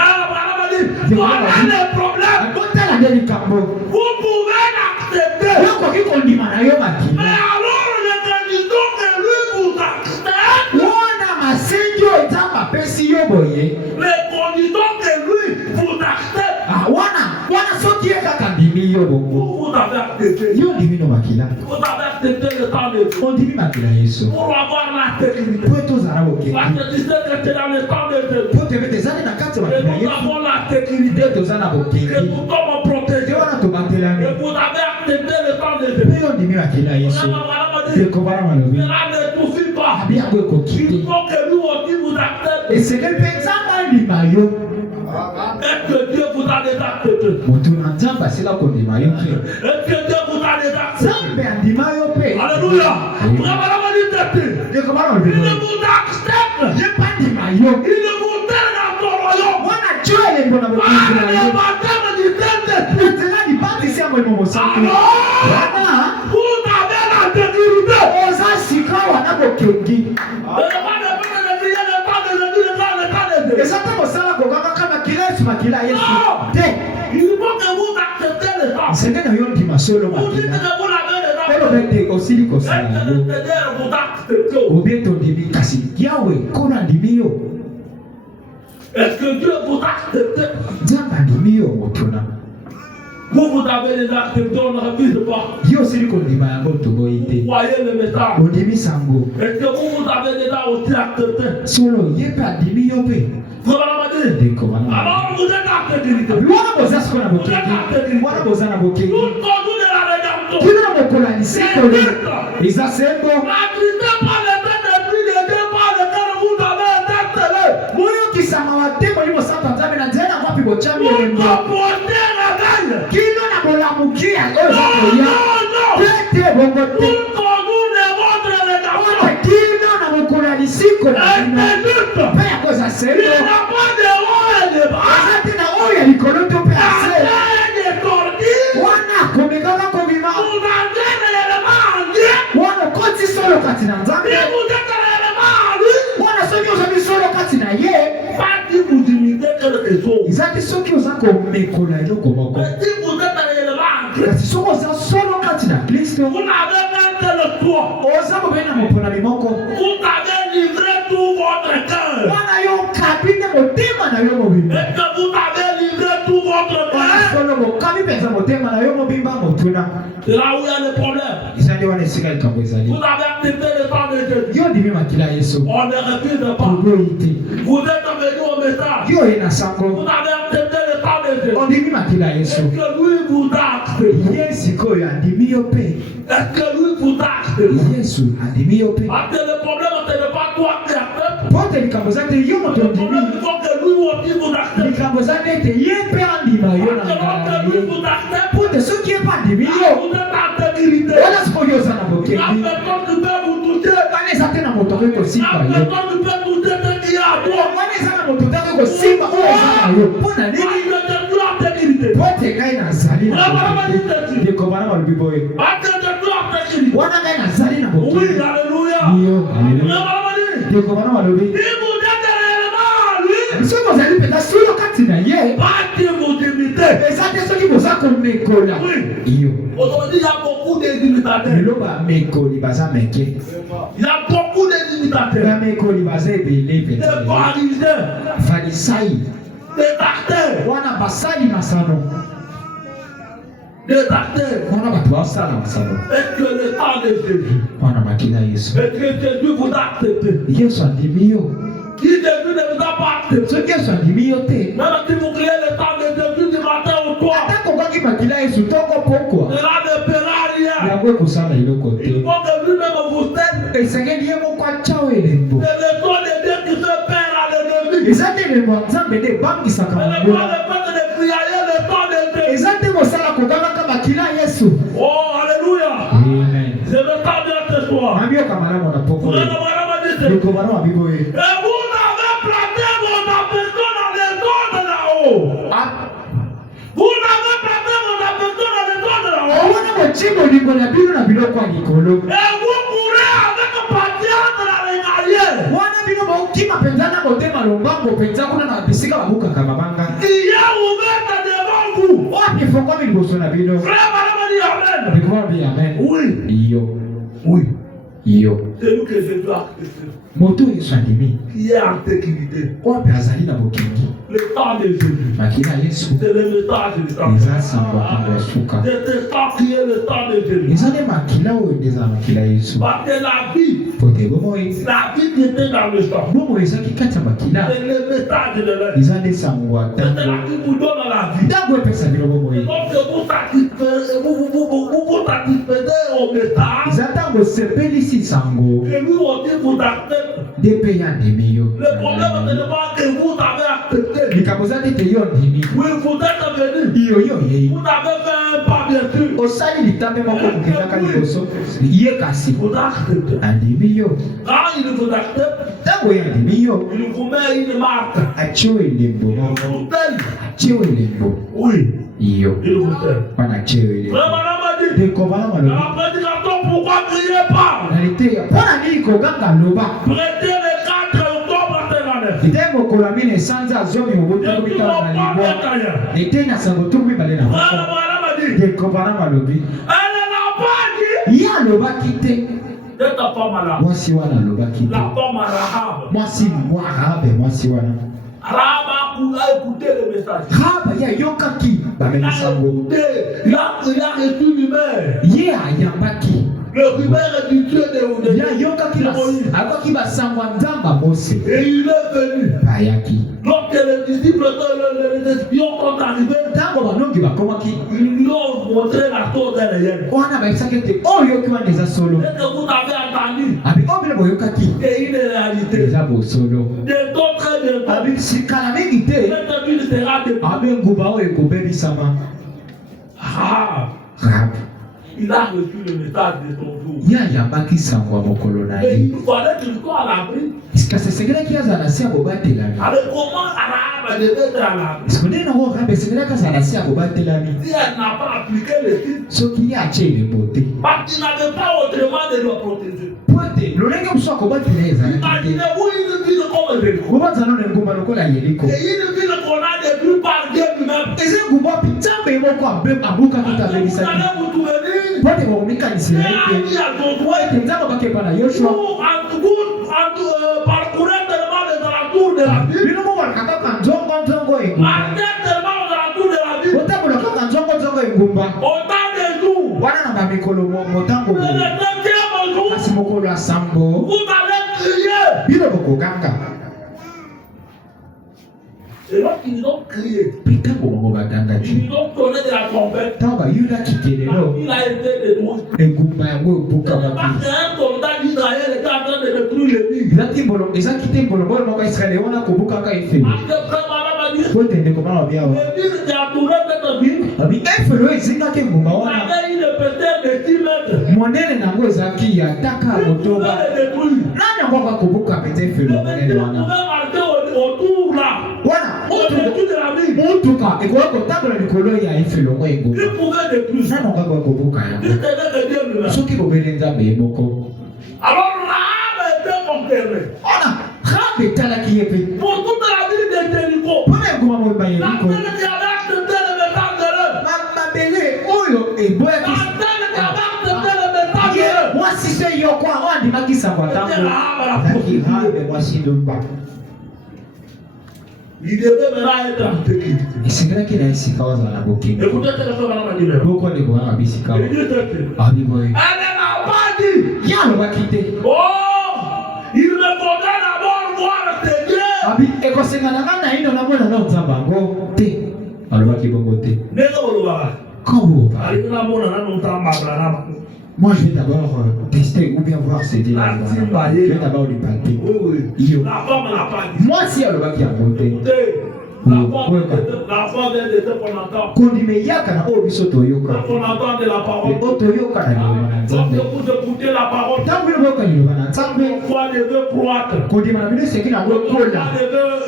Voilà le problème. botala nde likambo Vous pouvez l'accepter. yokoki kondima na yo Mais makila alors, les conditions que lui vous accepte, wana masengi oyo nzambe apesi yo boye les conditions que lui vous accepte, wana soki ye kaka ndimi yo bongo vous avez accepté. yo ndimi no makila Vous avez accepté le temps de Dieu. ondimi makila yesu Pour avoir la sécurité. po tozala bokengi Parce que tu sais que c'est dans le temps de Dieu. po tebe tezali na kati ya Et makila nous yesu avons la sécurité. nde toza na Que bokengi nous sommes protégés. te wana tobatelami Et vous avez accepté le temps de Dieu. mpe yo ndimi makila yesu ekobala malobi Cela ne suffit pas. abi yango ekoki Il te faut que nous aussi vous accepte. esengeli mpe nzambe andima yo Est-ce que Dieu vous a déjà accepté? moto na nzambe asila kondima yo mpe Est-ce que Dieu vous a déjà accepté? nzambe andima yo mpe Alléluia. ekobala Il malobi vous accepte. ye mpe andima yo Il vous donne dans son royaume. wana tio elembo na bokonzi Par na le yo baptême du Saint-Esprit. nzela libatisi ya molimo mosantu Alors, wana vous avez la sécurité. oza sika wana bokengi eza te mosala kokakaka makila yesu makila yesu te Il faut que vous acceptez le temps. nzenge na yo ndima solo Vous dites makila que vous l'avez déjà elobe te osili Est-ce kosala que yango le Seigneur vous a accepté? obie tondimi kasi yawe kona ndimi yo Est-ce que Dieu vous a accepté? nzambe andimi yo motuna Vous avez déjà accepté, on ne refuse pas. ye osili kondima yango toboyi te Voyez le message. ondimi sango Est-ce que vous avez déjà aussi accepté? solo ye mpe andimi yo mpe Vous allez me dire. ndeko wana Alors vous êtes en sécurité. wana boza siko na bokengi wana boza na bokengi Tout au bout de la rédemption. kino na mokolo ya lisekoli eza sembo N'attrisez pas le Saint-Esprit de Dieu par lequel vous avez été scellés. moyokisama wate molimo santo nzambe na nzela wapi botyami Vous elembo comportez la veille. kino na bolamuki yango eza Non, koya non, non. te bongo te Tout au bout de votre rédemption. ote kino na mokolo ya lisiko na bino Et c'est juste. mpe yango eza Il sembo n'y a pas de haut et de bas. eza te na oyo ya likolo to mpe ya se Assez de tortille. wana komekaka kobima Vous avez réellement en Dieu. wana okoti solo kati na nzambe Et vous êtes réellement en lui. wana soki ozali solo kati na ye Pas si vous imitez quelque chose. eza te soki oza komekola eloko moko Mais si vous êtes réellement en Christ, kasi soki oza solo kati na kristo vous n'avez même que le toit. oza kobei na moponami moko Vous avez livré tout votre cœur. wana yo okabi nde motema na yo mobimba Est-ce que vous avez livré tout votre wana cœur? solo mokabi mpenza motema na yo mobimba motuna C'est là où il y a le problème. eza nde wana esika likambo ezali Vous avez accepté le temps de Dieu. yo ndimi makila yesu On ne refuse pas. oboyi te Vous êtes venu au message. yo ye na Vous sango avez accepté le temps de Dieu. ondimi makila Est-ce yesu que lui vous a accepté? ye sikoyo andimi yo mpe Est-ce que lui vous a accepté? yesu andimi yo mpe Parce que le problème, ce n'est pas toi qui acceptes. po te likambo eza te yo moto Le ondimi problème, il faut que lui aussi vous accepte. likambo eza nde ete ye mpe andima yo na Parce que ngala na lorsque lui ye vous accepte, po te soki ye mpe andimi yo vous êtes en sécurité. wana sikoyo oza na La bokengi personne qui peut vous toucher, wana eza te na moto akoki la kosimba yo personne qui peut toucher ce qui est à toi. wana eza na moto te akoki kosimba oyo eza na yo mpo na Parce nini que je suis en sécurité. po te ngai nazali na bokengi ndeko bana balobi boye Parce que je suis en sécurité. wana ngai nazali na Oui, bokengi alléluia. yo Mais aleluya voilà, ndeko bana balobi si vous êtes réellement en lui, soki ozali mpenza solo kati na ye pas que vous imitez. eza te soki boza komekola yo Aujourd'hui, il y a beaucoup d'imitateurs. lelo bamekoli baza meke Il y a beaucoup d'imitateurs. bamekoli baza ebele Des mpenza pharisiens, farisai des acteurs, wana basali masano des acteurs. wana bato basala masano Est-ce que le temps de Jésus, wana makila yesu est-ce que Jésus vous a accepté? yesu andimi yo Si Jésus ne vous a pas accepté, soki yesu andimi yo te même si vous créez le temps de Jésus du matin au soir, ata kokaki makila yesu toko pokwa cela ne paiera rien. yango ekosala eloko Il te faut que lui-même vous cède. esengeli ye moko atyawo elembo C'est le temps de Dieu qui se perd à l'ennemi. eza te elembo ya nzambe nde ebambisaka C'est le mongona temps de faire de prier le temps de Dieu. eza te mosala kokakaka makila yesu Oh, alléluia. Je ne veux pas dire ce soir. Nambio kamala mwana poko. Vous n'avez pas dit ce Niko bana wabibo ye. Et vous avez planté vos affections dans les zones là-haut. Vous n'avez planté vos affections dans les zones là-haut. Wana mochimbo liko na bino na biloko ya likolo. Et vous pourrez avec patience la régaler. Wana bino bokima penzana motema lombango penza kuna na bisika babuka kamabanga. Il y a ouvert devant vous. Wapi foko mi liboso na bino. Frère, madame dit amen. Ndikuwa bi amen. Oui. Iyo. Oui. Iyo. C'est nous que je dois accepter. Moto esandimi. Qui est en sécurité. Wapi azali na bokingi. Le temps de Jésus. Makina Yesu. C'est le message du temps. Eza sangwa kwa suka. C'est le temps qui est le temps de Jésus. Ezale makila o ndeza makila Yesu. Parce que la vie, Pote bomo e. la vie qui était dans le sang. Bomo ezaki kati ya makila. C'est le message de l'œil. Ezale sangwa C'est tango. la qui vous donne la vie. Tango epesa bino bomo e. Donc vous satisfaisez au message. Eza tango sepelisi sango. Et lui aussi vous accepte. Depe ya ndimi yo. Le problème ce n'est pas que vous avez accepté. Likambo za tete yo ndimi. Oui, vous êtes venu. Iyo yo ye. Vous avez fait un pas bien sûr. Osali litambe moko kokendaka liboso. Ye kasi. Vous acceptez. Andimi yo. Quand il vous accepte, Tango ya ndimi yo. il vous met une marque. Achio elembo. Il vous paye. Achio elembo. Oui, Iyo. il vous paye. Wana achio elembo. Vraiment, on m'a dit. Dekobala Dans malobi. la prédication, pourquoi crier pas? Nalite pona nini koganga loba. Prêtez le 4 octobre cette année. Ite mokolo mine sanza zomi mobutu Et tout kubita na le monde libwa. est ailleurs. Ite na sango tu kubita na. Vraiment, on m'a dit. Dekobala malobi. Elle n'a pas dit. Ya loba kite. Cette femme-là, Mwasi wana loba kite. la femme Rahab. Mwasi mwarabe mwasi wana. Rahab a écouté le message. Raba ya yokaki Il bameli a sango. écouté. Il a reçu l'humeur. Ye ayambaki. Le rumeur du Dieu de Ya yokaki la Moïse. akoki basangwa nzamba Mose. Et il est venu. Bayaki. Lorsque les disciples, les espions sont arrivés, Tango banongi bakomaki. ils lui ont montré la chose derrière. Wana bayisaki ete oyo yoki wana eza solo. Est-ce que vous avez entendu? Abi obile boyokaki. C'est une réalité. Eza bosolo. De d'autres bientôt. Abi sikala mingi te. Cette ville sera de Abi nguba oyo ekobebisama. Rahab. Rab. Il a reçu le message de son jour. Ya yambaki sango ya mokolo na Et ye. il fallait qu'il soit à l'abri. Kasi esengelaki azala na se ya kobatelami. Alors comment Rahab devait être à l'abri? Sikondeni nango Rab esengelaki azala na se ya kobatelami. Si elle n'a pas appliqué le titre, Soki ye atie elembo te. parce qu'il n'avait pas autrement de le protéger. Po ete lolenge mosusu akobatela ezalaki te. Imaginez-vous une ville comme Jéricho. Kobatala na engumba lokola Yeriko. Et une ville qu'on a détruite par Dieu lui-même. Eza engumba wapi nzambe moko abukaki Vous tabebisaki. allez vous souvenir. Po ete bakomikanisela Et ete dit à Josué, ete nzambe bakepa na Yoshua. parcourez tellement les alentours de la ville. Bino mobalaka kaka nzongo engumba. Marchez tellement aux alentours de la ville. Otambola kaka nzongo engumba. Autant de jours. Wana na bamikolo motango Et le boye. deuxième jour, Kasi mokolo ya sambo. vous allez crier. Bino bokoganga. Et lorsqu'ils ont crié, Mpe ntango bango bagangaki. ils ont sonné de la trompette. Ntango bayulaki kelelo. Il a été détruit. Engumba yango Ce n'est ebukamaki. pas qu'un soldat d'Israël était en train de détruire l'ennemi. ezaki te mbolombolo moko ya israele wana kobukaka efelo. Parce que frère Madame a dit, Po ete ndeko mwana babi awa. l'ennemi qui a tourné cette ville Abi efelo ezingaki engumba wana. avait une épaisseur de 6 mètres. Monene nango ezalaki ya taka ya Il pouvait motoba. le détruire. Nani yango akokobuka mpenza efelo Le monene monsieur wana. pouvait marcher autour là. Wana Au-dessus de la ville. motuka ekoki kotambola likolo ya efelo ngo engumba. Il pouvait détruire. Nani yango akokobuka Il yango. tenait que Dieu lui-même. Soki bobeli nzambe ye moko. Alors Rahab était consterné. Wana Rabe etalaki ye mpe. Pour toute la ville de Jéricho. Mpona engumba mobimba La yeriko. telle qui avait accepté le message de l'heure. Mabele oyo eboyaki. La telle qui avait accepté le message de l'heure. Mwasi se yoko aho andimaki sango C'était ntango. Rahab à la Azalaki prostituée. Rabe mwasi ndumba. Il devait maintenant être en sécurité. Esengelaki na esika ozala na bokingo. Écoutez ce que ce madame a dit maintenant. Boko ndeko wana babisika. Il dit ceci. Abi boye. Elle n'a pas dit. Ya alobaki te. Oh, il me faudrait d'abord voir tes dieux. Abi ekosenganaka na ino namona na nzambe yango te. Alobaki bongo te. Ndenge olobaka. Kobo. Alingi namona nano ntambaka na. Moi je vais d'abord tester ou bien voir ce Dieu là. Je vais d'abord lui palper. Oui, oui. Yo. La femme n'a pas dit. Moi si alobaki yango te. Écoutez, La foi vient de ce qu'on entend. kondimeyaka na oyo biso toyoka On entend de la parole. oyo toyoka na liloba na Donc nzambe vous écoutez la parole. ntango bino boyoka liloba na nzambe La foi devait croître. kondima na bino esengeli yango La foi ekola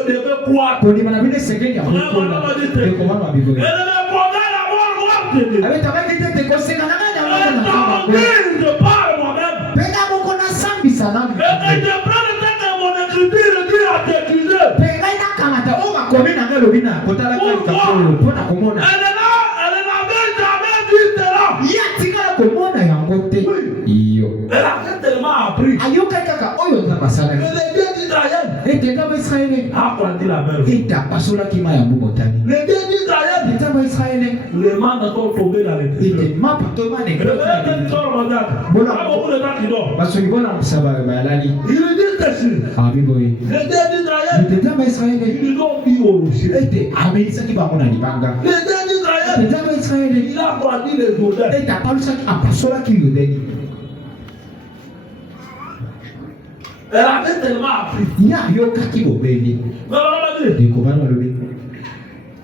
devait croître. kondima na bino esengeli yango ekola ekomana babiboye Et le répondant la gloire de Dieu. abetabaki te tekosenga na ngai yango Et na nzambe tandis je parle moi-même. mpenga moko nasambisa nanga Et que je prends le temps de mon écriture dit à t'accuser. mpe ngai nakamata oyo bakomi na ngai elobi na kotalaka likolo mpo na komona Elle n'avait jamais vu cela. ye atikala komona yango te iyo Elle avait tellement appris. ayokaki kaka oyo nzambe asalaki Mais les dieux d'Israël ete nzambe israele a grandi la mer. ete apasolaki mai yango motani Les dieux d'Israël, nzambe israele les mannes sont tombées dans les ete ténèbres. mapa to Et le peuple sort au mandat. Il y a beaucoup de gens qui dorment. basoki bonamusa balali Il dit ceci. abiboye Les dieux d'Israël, ete nzambe israele ils ont mis au rocher. ete amelisaki bango na libanga Les dieux ete d'Israël, nzambe israele il a grandi les Jourdains. ete apasolaki yordani Elle avait tellement appris. ye ayokaki bobeli Mais on va dire, ekobana balobi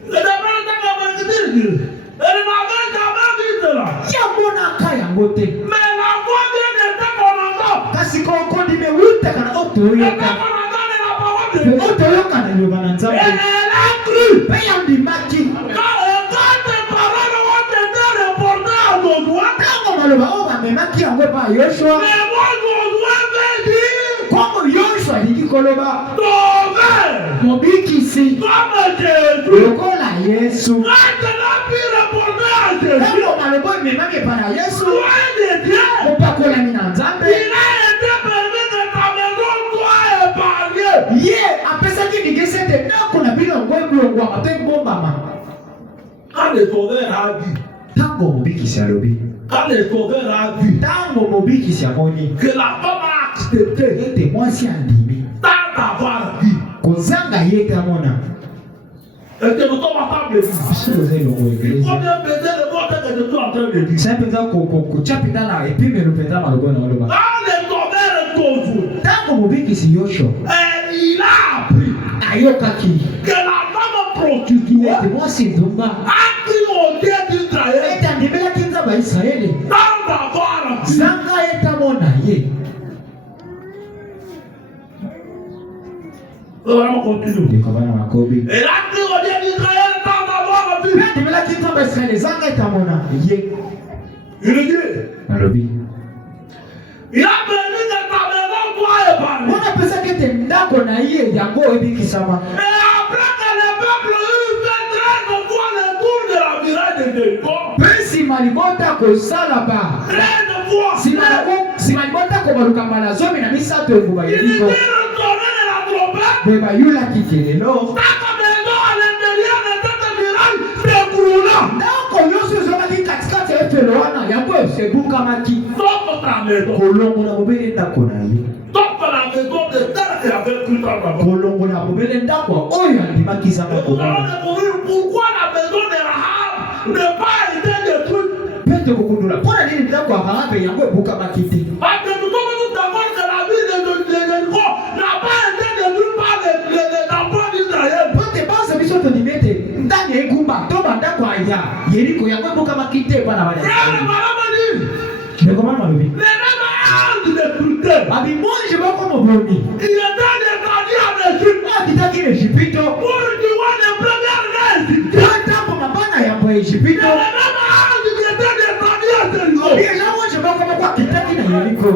c'est d'abord le temps qu'on va dire Dieu. Elle n'avait jamais vu cela. ye amonaka yango te Mais la voix vient de ce qu'on entend. kasi kokondime wutaka na oyo Et ce toyoka qu'on entend de la parole de mpe Dieu. oyo toyoka na liloba na Et nzambe elle a cru. mpe yandimaki Quand tes paroles ont été reportées à Josué, ntango maloba oyo bamemaki yango pa yoshua mais moi Josué veut dire kongo yoshua alingi koloba sauver mobikisi comme Jésus. lokola yesu Quand elle a pu reporter à Jésus, ntango maloba ememaki epa na yesu loin de Dieu, mopakolami na nzambe il a été permis que ta maison soit épargnée. ye apesaki ligesi ete ndako na bino yango ebolongwama to ebombama Quand le sauveur a dit, ntango mobikisi alobi quand le sauveur a dit ntango mobikisi amoni que la femme a accepté ete mwasi andimi sans avoir dit, kozanga ye te amona et que nous sommes ensemble ici. biso toza elongo eglise Combien peser le mot que je suis en train de dire? sa mpenza kotya mpenza na epimelo mpenza maloba na oloba Quand le sauveur est Josué, ntango mobikisi yoshua et il a appris ayokaki que la femme prostituée ete mwasi nzonga a cru au Dieu d'Israël ete andimelaki nzambe ya israele sans avoir appris. zanga ete amona ye On va continuer. ndeko bana makobi Elle a cru au Dieu d'Israël sans avoir appris. mpe andimelaki nzambe ya israele zanga ete amona ye Il dit, alobi il a permis que ta maison soit épargnée. wana apesaki ete ndako na ye yango ebikisama Et après que le peuple eut fait 13 fois le tour de la muraille de Jéricho, mpe nsima libota kosala ba 13 fois, nsima libota kobaluka mbala 13 engumba il dit yeriko retourner de la trompette. mpe bayulaki kelelo Chaque maison à l'intérieur de cette muraille s'écroula. ndako nyonso ezwamaki katikati ya efelo wana yango esebukamaki Sauf ta maison. kolongola mobele ndako na ye Sauf la maison de terre qui avait cru dans la mort. kolongola mobele ndako oyo andimaki zanga Nous allons kobana découvrir pourquoi la maison de Rahab n'est pas été détruite. mpe tokokundula mpo na nini ndako ya rahabe yango ebukamaki te Parce que nous sommes tous d'accord que la ville de Jéricho n'a pas été détruite par les enfants d'Israël. mpo te basa biso tondimi ete ndani egumba to bandako ya yeriko yango ebukamaki te bana bana Frère, madame dit, ndekomana malobi les mêmes armes détruites. babimonje bako mobomi Il était descendu en Égypte akitaki na ejipito pour tuer les premières naisses. atamboma bana yambo ya Les ejipito mêmes armes qui étaient descendues à Jéricho. eza monje bako moko akitaki na yeriko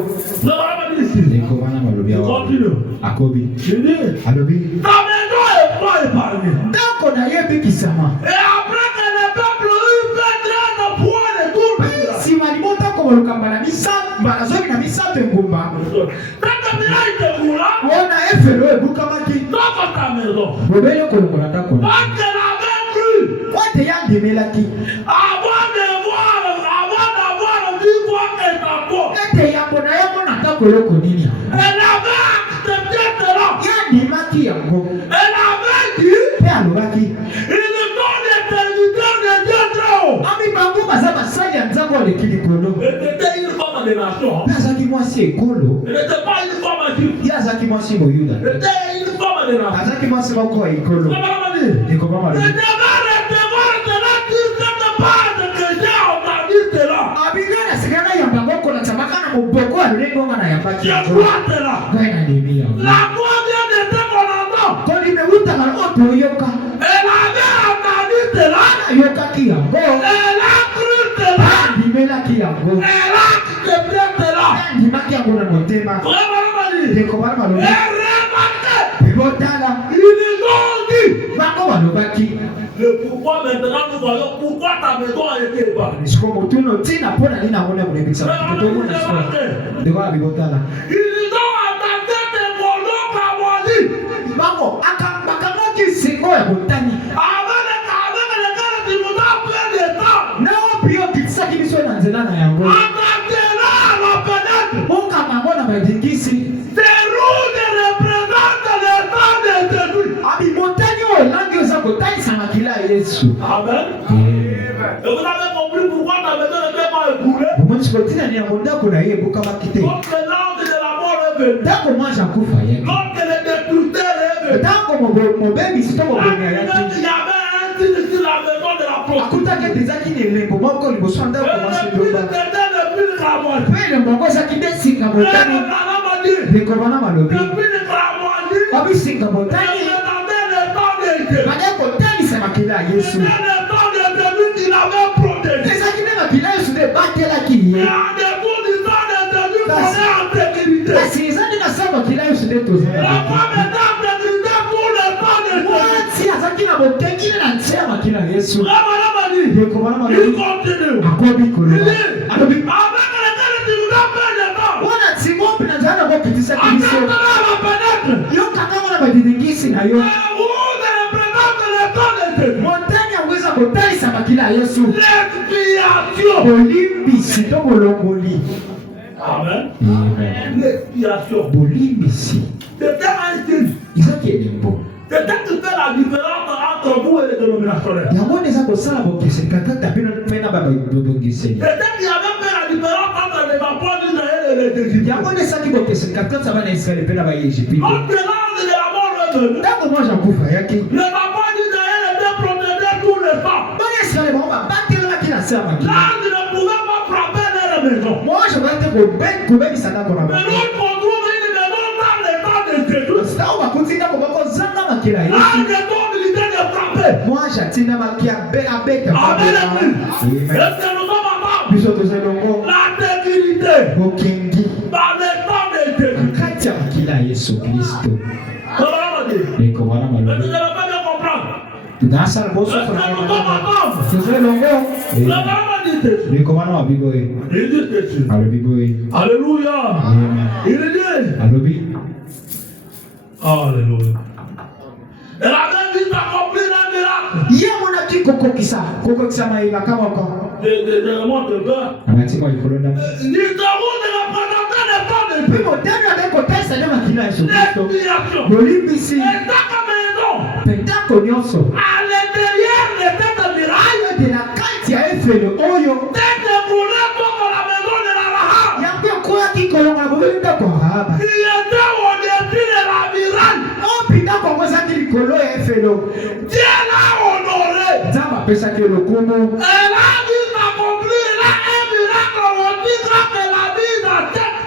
Le madame dit ici. ndekomana malobi awa Continue. akobi Il dit, alobi ta maison est pas épargnée. ndako na ye ebikisama Et après que le peuple eut fait 13 fois le tour de la nsima libota koboluka mbala misato engumba cette muraille s'écroula, wana efelo ebukamaki sauf ta maison. bobele kolongola ndako na Parce qu'elle avait cru, wate yandemelaki avant d'avoir vu quoi qu'elle t'apporte, ete yambo na yango na ndako eloko nini yango elle avait accepté cela. yandimaki yango Elle avait dit, mpe alobaki ils sont des serviteurs de Dieu très haut. ami bango baza basali ya nzambe aleki likolo Elle était une femme de nation. mpe azalaki mwasi ekolo Elle n'était pas une femme juive. ye azalaki mwasi moyuda Elle était une femme de nation. azalaki mwasi moko ya ekolo La madame Et comment Je devais recevoir cela sur cette base que j'ai entendu cela. Abigana sigana yamba ngoko na chamaka na muboko alengo ngana yamba Je vois cela. Gaina debia. La voix vient de ce qu'on entend. Kodi meuta na oto yoka. Elle avait entendu cela. Yoka kiyambo. Elle a cru cela. Dimela kiyambo. Elle a accepté cela. Dimaki yango na motema. Vraiment, Mali. Et comment Elle malobi? remarquait. Botala. Ils ont dit. Bango balobaki. Le pourquoi maintenant nous voyons pourquoi ta maison a été épargnée. Siko motuno tina pona lina ngone mulebisa. Kitomo na siko. Ndeko abibotala. Ils ont entendu des mots comme on dit. Bango akamoki singo ya botani. Avec le gars qui nous a pris du temps. Na opio kisaki biso na nzela na yango. Attendez-la à la fenêtre. Moka mango na badingisi. Ces roues représentent le temps de Jésus. Abi botani o langi oza botani sa makila Yesu. Amen. Et vous avez compris pourquoi ta maison ne peut pas écouler? Bomoni sikotina ni yango ndako na ye eboka makite. Lorsque l'ange de la mort est venu. Ndako mwanja kufa yake. Lorsque le destructeur est venu. Ndako mobebi sito mobomi Il y ayaki. avait un signe sur la maison de la prostituée. Akutaki ezaki na elembo moko liboso ya ndako mwasi loba. Mpe elembo yango ezaki nde singa botani. Lekobana malobi. Babi singa botani. Bade kotanisa makila ya Yesu. Ezaki nde makila ya Yesu nde batelaki ye. Kasi ezali na sa makila ya Yesu nde tozala. Mwati azaki na botengi nde na nse ya makila ya Yesu. Lekobana malobi. Akobi koloba. Alobi. Wana timo pina njana kwa kitisa kibiso. Yo kakama na badidingisi na yo. Montani ya weza kotali sa makila ya Yesu. Bolimbisi to bolongoli. Amen. Amen. L'expiation. Bolimbisi. C'était un signe. Izaki elembo. C'était qui fait la différence entre vous et les dénominationnels. Yango neza kosala bokese kakata pena baba bobongiseni. C'était qui avait fait la différence entre les vapeurs d'Israël et les Égyptiens. Yango neza ki bokese kakata bana Israël pena ba Égypte. Lorsque l'ange de la mort est venu, Ndako mwanja kufa yaki. les vapeurs d'Israël étaient protégés tout le temps. Bana Israël ba batela kina sa makila. L'ange ne pouvait pas frapper dans la maison. Moi je vais te kobebisa ndako na Mais bango. lorsqu'on trouve une maison dans le temps de Jésus, Sitawa bakutinda kobako zanga makila Yesu. l'ange est obligé de frapper. Moi j'atina makia abeka. Amen. Amen. Est-ce que nous sommes ensemble? Biso tozalongo. La sécurité Bokengi. dans le temps de Jésus. Kati ya makila Yesu Kristo. Comment on dit? Eko wana Mais tu malobi. ne vas pas bien comprendre. Tunasa boso Est-ce que nous sommes ensemble? tozalongo. La parole dit Jésus. Eko wana wabiboye. Il dit Jésus. Alobiboye. Alléluia. Amen. Il dit. Alobi. Alléluia. Elle avait vite accompli un miracle. Ye mona ki kokokisa. Kokokisa maila kama kwa. Des éléments de peur. Anatima ikolonda. L'Israël de représenter le temps de Dieu. Pimo tani adeko tesa de makila Yesu Kristo. L'expiation. Bolimbisi. Et dans ta maison, Pendako nyonso. à l'intérieur de cette miraille, De la kati ya efelo oyo. tête de poulet pour la maison de la Rahab. Yango koya ki kolonga bolinda kwa Rahaba. Il était au-dessus de la miraille. Opinda kwa mwezaki likolo ya efelo. Dieu l'a honoré. Nzamba pesaki lokumu. Elle a vu accomplir là un miracle au titre de la vie dans tête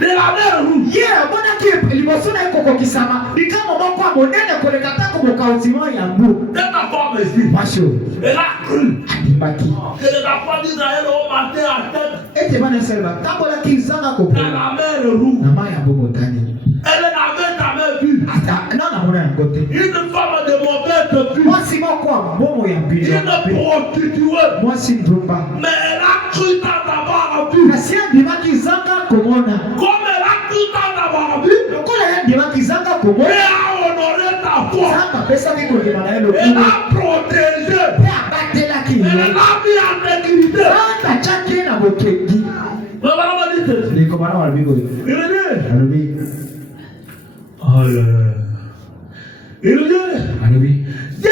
de la mer rouge. Ye amonaki liboso na ekokokisama. Likamo moko ya monene koleka tako bokautima ya mbu. Cette femme ici, Masho. elle a cru Adimaki. que les enfants d'Israël ont marché à tête Ete bana Israël batambolaki nzanga dans kopola. la mer rouge. Na mai ya bomotani. Elle n'avait jamais vu Ata nana mona yango te. une femme de mauvaise vue, Mwasi moko ya mbomo ya mbilo. une prostituée, Mwasi ndumba. mais elle a cru tant avoir vu. Kasi andimaki zanga komona. Comme elle a cru tant avoir vu, Lokola ye andimaki zanga elle komona. a honoré ta foi. Zanga apesaki kondima na ye Elle lokumu. a protégé. Mpe abatelaki Elle ye. a mis en sécurité. Zanga atiaki ye na bokengi. Mais voilà, on dit ceci. Likomana walobi boye. Il dit, Alobi. il dit, Alobi. Dieu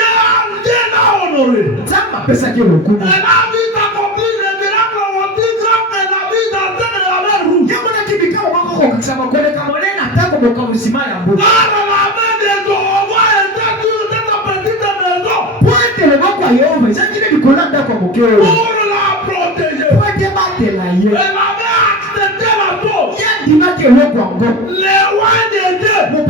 l'a honoré. Zanga apesaki ye lokumu. Elle a vu accomplir le miracle au titre de la vie dans cette de la mer rouge. Ye monaki bikamo moko kokokisama koleka monene atako bokamusima ya mbu. Car la main de Jéhovah était sur cette petite maison mokeo pour la protéger. po ete batela ye Elle avait accepté la dose. ye andimaki eloko yango Les rois de Dieu.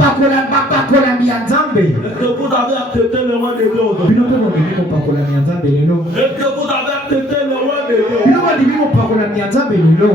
bapakolami ya nzambe Est-ce que vous avez accepté le roi de Dieu aujourd'hui? bino mpe bondimi mopakolami ya nzambe lelo Est-ce que vous avez accepté le roi de Dieu? bino bondimi mopakolami ya nzambe lelo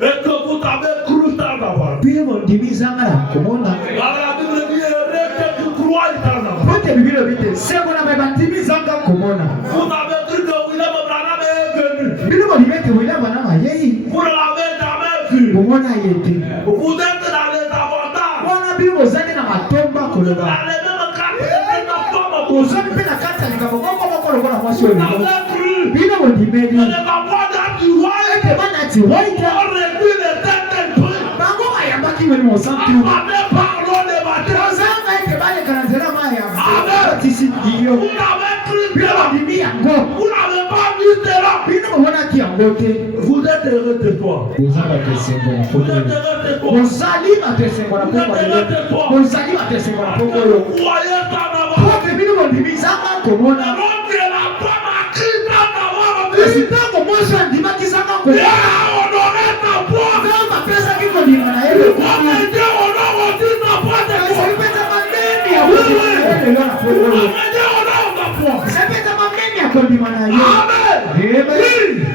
Est-ce que vous avez cru ça d'abord? bino bondimi zanga na komona Car la Bible dit reste tu crois ça d'abord. po te bibilo bite sengo na bandimi zanga komona Vous avez cru que William Branham est venu. bino bondimi ete William Branham ayei Vous ne l'avez jamais vu. komona ye te Vous êtes dans les avantages. wana bino bozali na matomba koloba Dans les mêmes cartes que ta femme. ozali mpe na kati ya likambo moko moko lokola mwasi oyo Vous avez cru. bino bondimeli Que les avantages du roi ete bana ti waita ont réduit les certains trucs. bango bayambaki weli mosantu Après, parlons des baptêmes. ozanga ete baleka na nzela ma ya Amen. batisi yo Vous n'avez cru bino cela. bondimi yango Vous n'avez pas vu cela. bino bomonaki yango te Vous êtes heureux de toi. oza batesengo na Vous poko êtes oyo heureux de toi. ozali batesengo na poko oyo ozali batesengo na poko oyo Croyez ça d'abord. pote bino bondimi zanga komona Alors que la femme a crié ça d'abord. kasi ntango mwasi andimaki zanga Dieu komona a honoré ta voix. ntango bapesaki kondima na ye Comme Dieu honore aussi ta voix de toi. ezalipetama memi ya kondima na ye lelo na poko oyo Comme Dieu honore ta voix. ezalipetama memi ya kondima na ye Amen.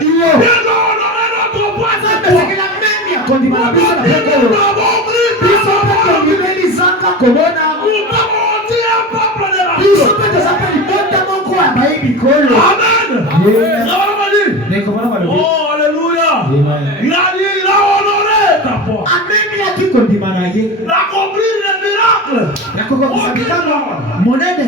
iyo Dieu a honoré notre voix de toi. ezakela memi ya kondima na biso na poko Nous oyo avons crié biso ta mpe voix. tondimeli zanga komona Nous avons dit un peuple de la biso mpe toza mpe libota moko ya bayebi kolo Amen. Amen. Ça va me dire? nekomona balobi Oh, alléluia. Amen. Il a dit, il a honoré ta voix. amemiaki kondima na ye Il a accompli les miracles. nakokokisa bitango monene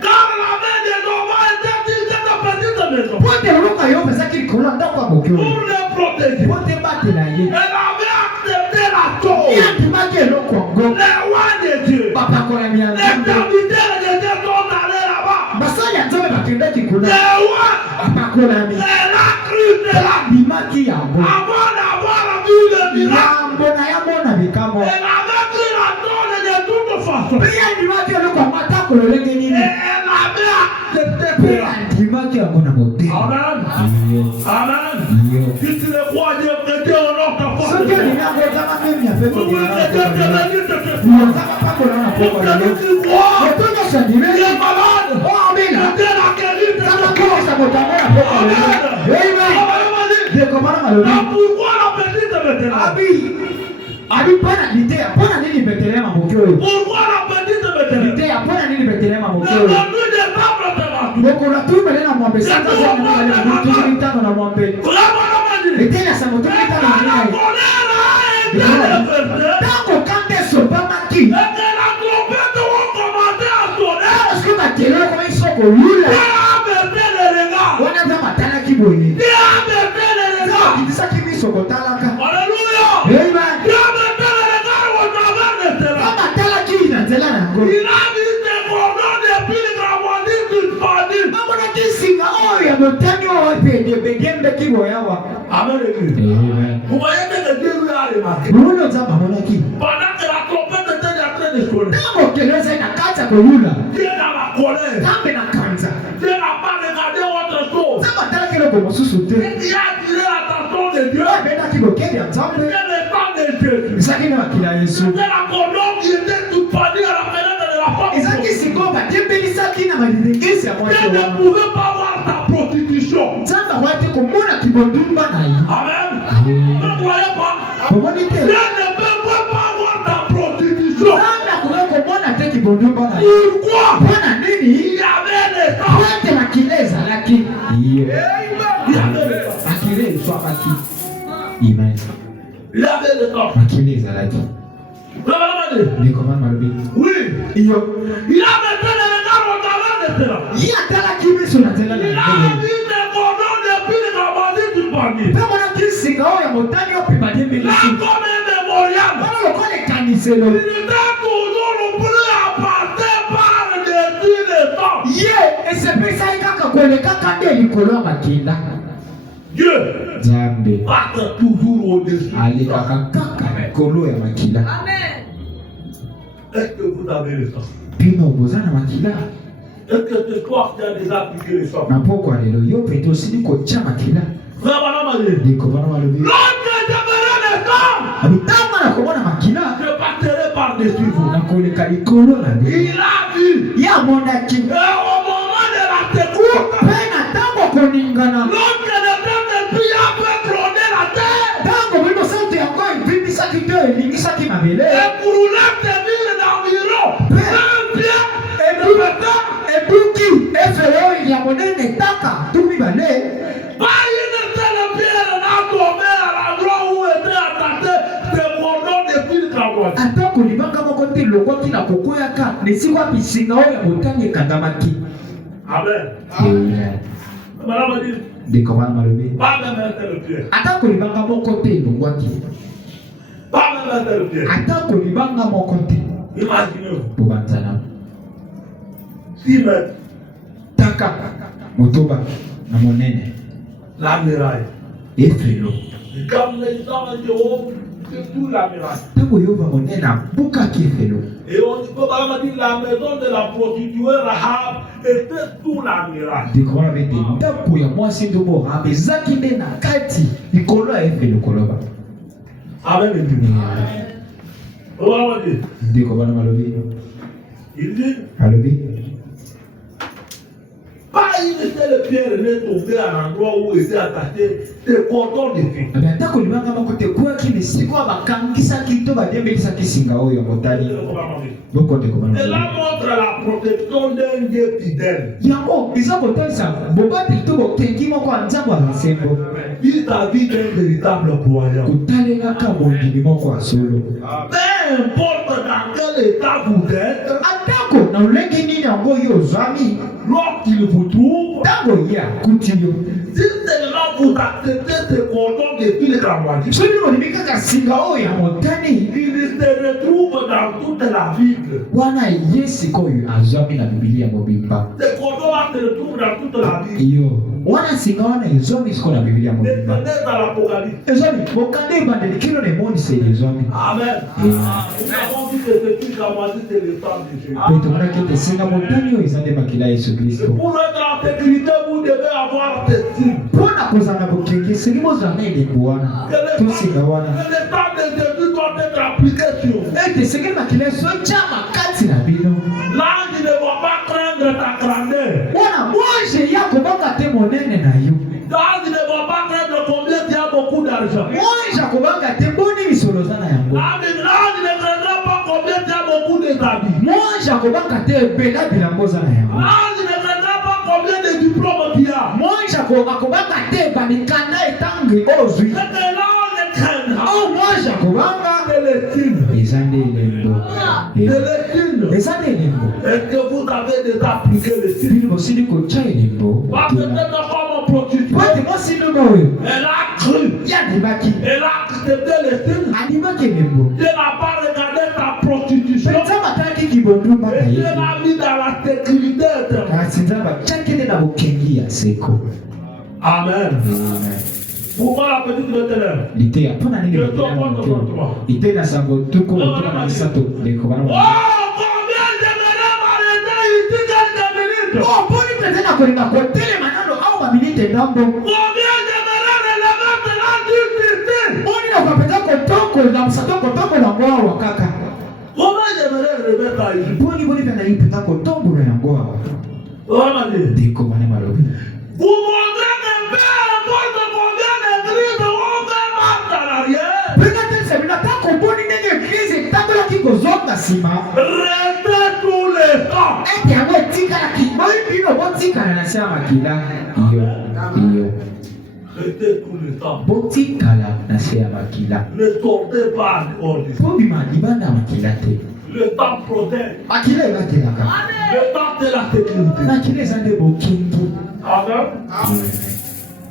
Car la main des hommes était dans cette petite maison. po te oluka yo opesaki likolo ya ndako ya moke oyo Pour les protéger. po te batela ye Elle avait accepté la ye chose. andimaki eloko yango Les rois de Dieu. bapakolami ya Les nzambe serviteurs de Dieu sont allés là-bas. basali ya nzambe bakendaki kuna Les rois, bapakolami elle a cru cela. andimaki yango Avant d'avoir vu le miracle, yambo na ya mona bikambo elle avait cru la chose de toute façon. mpe ye andimaki eloko yango atako lolenge Et nini elle avait accepté mpe cela. andimaki yango na motema Amen. Amen. Yo. Si tu le crois, Dieu prêté au nom ta force. soki olingi yango ozanga memi ya mpe Vous kondima voulez na que Dieu te poko bénisse ce soir. ozanga pakola na poko na yo Que tu crois, moto nyonso tu andimeli es malade. o amina Que Dieu l'a guéri de ce corps. amakokisa motango na poko na yo Amen. dekomana malobi Mais pourquoi la petite maintenant? abi mpona liteya mpona nini betelema moke oyo Pourquoi la petite maintenant? liteya mpona nini betelema moke Le oyo conduit des arbres de la vie. mokolo tumele na mwambe sanza za na mibale na tuzuli tano na mwambe Vraiment, on m'a dit. liteya sango tuzuli tano na La minai colère a été déversée. ntango kanda esopamaki Et que la trompette ont commencé à sonner. soki bakelo okomi soko lula Dieu a baissé les regards. wana nzambe atalaki boye Dieu a baissé les regards. akitisaki miso kotalaka Alléluia. Amen. Dieu a baissé les regards au travers de cela. nzambe atalaki na nzela na yango Il a mis des cordons depuis le grammoisie suspendu. amonaki singa oyo ya motani oyo ebegembeki boyawa Amen. Vous voyez que Dieu lui a remarqué. lolo nzambe amonaki Pendant que la trompette était en train de sonner, ntango okelo ezali na kati ya kolula Dieu dans la colère. nzambe na kanza Dieu n'a pas regardé autre chose. nzambe atalaki eloko mosusu te Il a attiré l'attention de Dieu. abendaki bokebi ya nzambe C'était le sang de Jésus. ezalaki na makili ya yesu C'était la colonne qui était suspendue à la fenêtre de la femme. ezalaki sikoyo badembelisaki na malilengisi ya mwasi Dieu ne wana pouvait pas voir sa prostitution. nzambe akoki te komona kibondumba na ye Amen. Vous ne croyez pas? komoni te Dieu ne peut pas voir ta prostitution. nzambe akoki komona te kibondumba na ye Pourquoi? mpona nini Il y avait le sang. po ete makila ezalaki Il y avait le sang. makila ezwakaki iman Il y avait le sang. makila ezalaki Vous avez demandé? ndekomana malobi Oui. iyo Il a metté le regard au travers de cela. ye atalaki miso na nzela na Il a yango mis des cordons depuis le grammoisie suspendu. mpe monaki singa oyo ya motani oyo mpe Là, badembelisi comme un mémorial. wana lokola ekaniselo Il était toujours plus apparté par-dessus le temps. ye esepesaki kaka kolekaka nde likolo ya makinda Dieu nzambe passe toujours au-dessus. alekaka kaka likolo ya makila Est-ce que vous avez le sang? mpino boza na makila Est-ce que c'est toi qui as déjà appliqué les sorts? Na pokwa lelo yo peto sini ko chama kila. Frère Banamadi. Diko bana malobi. L'autre demeurera les hommes. Abitama na komona makila. Je passerai par-dessus vous. Na koleka likolo na ni. Il a vu. Ya monaki. Et au moment de la secours, Pena tango koningana. l'autre ne peut plus après trôner la terre. Tango bino sauti yango ibibisa kito elingisa kimabele. Et pour rouler tes villes d'environ 1 pied et 2 mètres. Ebuki efeo ya monene taka tumi bale. Pas une seule pierre n'a tombé à l'endroit où étaient attachés des cordons de fil cravate. Atako libanga moko te lokoti na kokoyaka nesiko bisinga oyo motani ekandamaki. Amen. Madame a dit, Diko bana malobi. pas même un seul pierre. Atako libanga moko te longwaki. Pas même un seul pierre. Atako libanga moko te. Imaginez-vous, Bobanzana. 6 mètres, Taka motoba na monene. la muraille. Efelo. Et comme les gens ont dit, c'est tout la muraille. Tango yo ba monene buka ki efelo. Et on dit, Madame a dit, la maison de la prostituée Rahab était sous la muraille. Diko bana bete ndako ya mwasi ndobo rabe zaki nde na kati likolo ya efelo koloba. Amen. Madame a dit, Diko bana malobi. il dit, Alobi. pas une seule pierre n'est tombée à l'endroit où étaient attachés des cordons de fil. Abi atako libanga moko te kwa kini sikwa bakangisaki to badembelisaki singa oyo motali. Boko te komana. Cela montre la protection d'un Dieu fidèle. Yango eza kotalisa bobati to bokengi moko ya nzambo ya masembo. Vis-à-vis d'un véritable croyant. Kotalelaka mondimi moko ya solo. Peu importe dans quel état vous êtes, Atako na lolenge nini yango yo ozwami. lorsqu'il vous trouve, Tango ye akuti yo. si seulement vous acceptez ces cordons de fil cravate, Soki olimi kaka singa oyo ya motani. il se retrouve dans toute la Bible. Wana ye sikoyo azwami na Biblia mobimba. Ces cordons-là se retrouvent dans toute la Bible. Yo. Wana singa wana ezwami siko na Biblia mobimba. Descendez dans l'Apocalypse. Ezwami bokande ebandeli kilo na emonisi ezwami. Amen. Nous avons dit que ce fil cravate, c'est le sang de Jésus. Pe tomonaki ete singa motani oyo eza nde makila ya Yesu Kristo. Pour être en sécurité, vous devez avoir des signes. Mpona kozala na bokenge soki bozala na elembo wana to singa wana Que le sang de Jésus doit être appliqué sur vous. ete sengeli makila ezotyama kati na bino. L'ange ne va pas craindre ta grandeur. Wana monje ya kobanga te monene na yo. L'ange ne va pas craindre combien tu as beaucoup d'argent. Monje akobanga te boni misolo oza na yango. L'ange ne craindra pas combien tu as beaucoup de habits. Monje akobanga te ebela bilango oza na yango. L'ange ne craindra pas combien de diplômes tu as. Monje akobanga te bamikanda etangi ozwi. C'est que l'ange craindra. O monje akobanga C'est le signe. eza nde elembo. C'est le signe. Eza nde elembo. Est-ce que vous avez déjà appliqué le signe? bino bosili kotya elembo. Parce que cette femme prostituée, Po ete mwasi ndongo oyo elle a cru. yandimaki Elle a accepté le signe. andimaki elembo. Dieu n'a pas regardé ta prostitution. Penza batalaki kibondumba na Et Dieu ye. l'a mis dans la sécurité éternelle. Kasi nzambe atyaki nde na bokengi ya seko. Amen. Pourquoi la petite Bethléem? Liteya mpona nini ite na sango tuku motuna na misato ndeko bana. Oh, combien j'aimerais m'arrêter ici quelques minutes. Oh, mponi mpenza na kolinga kotelema nano au baminite ndambo. Combien j'aimerais relever cela d'ici. Mponi na kopenza kotokola mosato kotokola yango awa kaka. Combien j'aimerais relever ça ici. Mponi boni mpe nayi mpenza kotombola yango awa. Oh, ma Dieu. Ndeko bana malobi. Vous montrez que peu importe combien d'églises vont faire marche en arrière. Penza te semina tako boni ndenge eglise etambolaki kozonga nsima. Restez tout le temps. Ete yango etikalaki boyi bino botikala na se ya makila. Iyo. Restez tout le temps. Botikala na se ya makila. Ne sortez pas hors du temps. Bobima libanda ya makila te. Le temps protège. Makila ebatelaka. Le temps de la sécurité. Makila eza nde bokingi. Amen.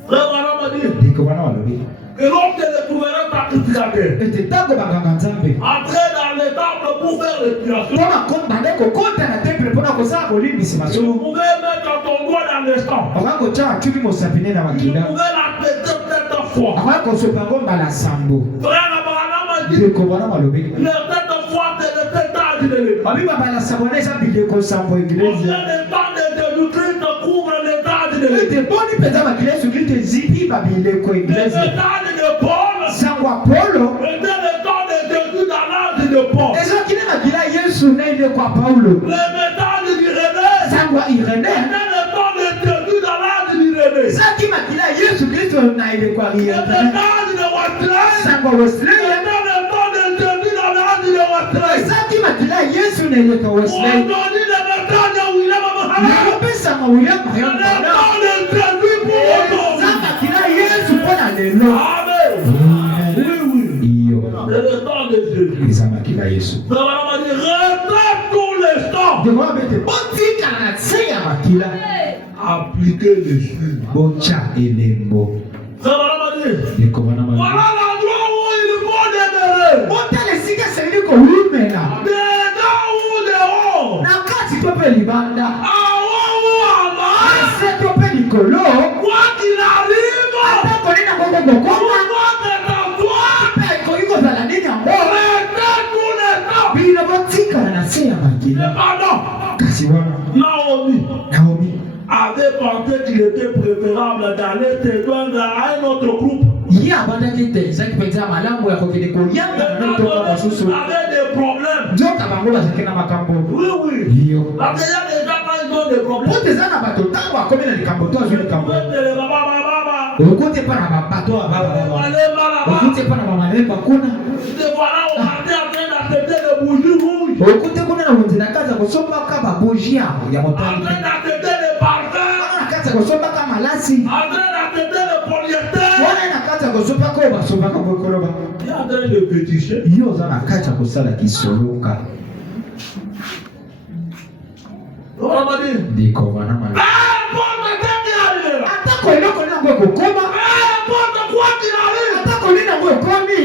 Frère Branham a dit Ndeko bana balobi. que lorsque le souverain sacrificateur Ete ntango banganga nzambe entrait dans le temple pour faire l'expiation, mpo bande kokota na temple mpona kosala bolimbisi vous masolo pouvez mettre ton doigt dans le sang. okoki kotya atyuki mosapi nde na Vous makila pouvez la péter cette fois. akoki kosopa yango mbala sambo. Frère Branham a dit Ndeko bana balobi. le cette fois c'est le sept âge de l'église. babi bambala sambo na eza bileko sambo On eglise. vient le temps de du Christ couvre l'étage de l'église. Boni peza makila Yesu Kristo zipi babile ko Les iglesia. méthodes de Paul, Sangwa Paulo. c'était le temps de Jésus dans l'âge de Paul. Ezo kile makila Yesu na ile kwa Paulo. Les méthodes d'Irénée, Sangwa Irene. c'était le temps de Jésus dans l'âge d'Irénée. Zaki makila Yesu Kristo na ile kwa Les Irene. méthodes de Wesley, Sangwa Wesley. c'était le temps de Jésus dans l'âge de Wesley. Zaki makila Yesu na ile kwa Wesley. Aujourd'hui, les méthodes de William Abraham, Nakopesa ma William c'est Marion le Bana. temps de Jésus pour aujourd'hui. Zaki makila Yesu pona lelo. Amen. Oui. Iyo. C'est le temps de Jésus. Eza makila Yesu. Ça va dire, retarde tout l'instant. Ndeko abete botika na tse ya makila. Appliquez les choses. Bocha elembo. Ça va dire, Ndeko bana ma. voilà l'endroit où il faut demeurer. Botele sika seli ko lumela. Dedans ou dehors. Na kati to pe libanda. En haut ou en bas. Se to pe likolo. Quoi qu'il arrive, Ata ko nina gogo gokoma. votre toi, Pe ko iko zala nini yango. retarde tout l'instant. Bila botika na tse ya makila. Mais pardon, Kasi wana. Naomi Naomi. avait pensé qu'il était préférable d'aller se joindre à un autre groupe. Ye abandaki te ezaki mpenza malamu ya kokende koyanga na toka mosusu. Avec des problèmes. Nzoka bango bazalaki na makambo. Oui. Iyo. Parce qu'il y a des gens quand ils ont des problèmes. Po teza na bato ntango akomi na likambo to azwi likambo. Les baba. Okute pa na babato ya baba. Okute pa na bamalemba kuna. Des voilà, on était en train d'accepter le bougie rouge. Okute kuna na wenzela kaza kosombaka baboji ya En motani. train d'accepter les parfums. Wana kaza kosombaka malasi. En train d'accepter le polyester. Wana na kaza kosombaka oyo basombaka bokoloba. Il est en train de péticher. Yo oza na kati ya kosala kisoloka. On va dire. Ndeko bana mala. N'importe quoi qui arrive là. Atako eloko nango ekokoma. N'importe quoi qui arrive. Atako nini nango ekomi.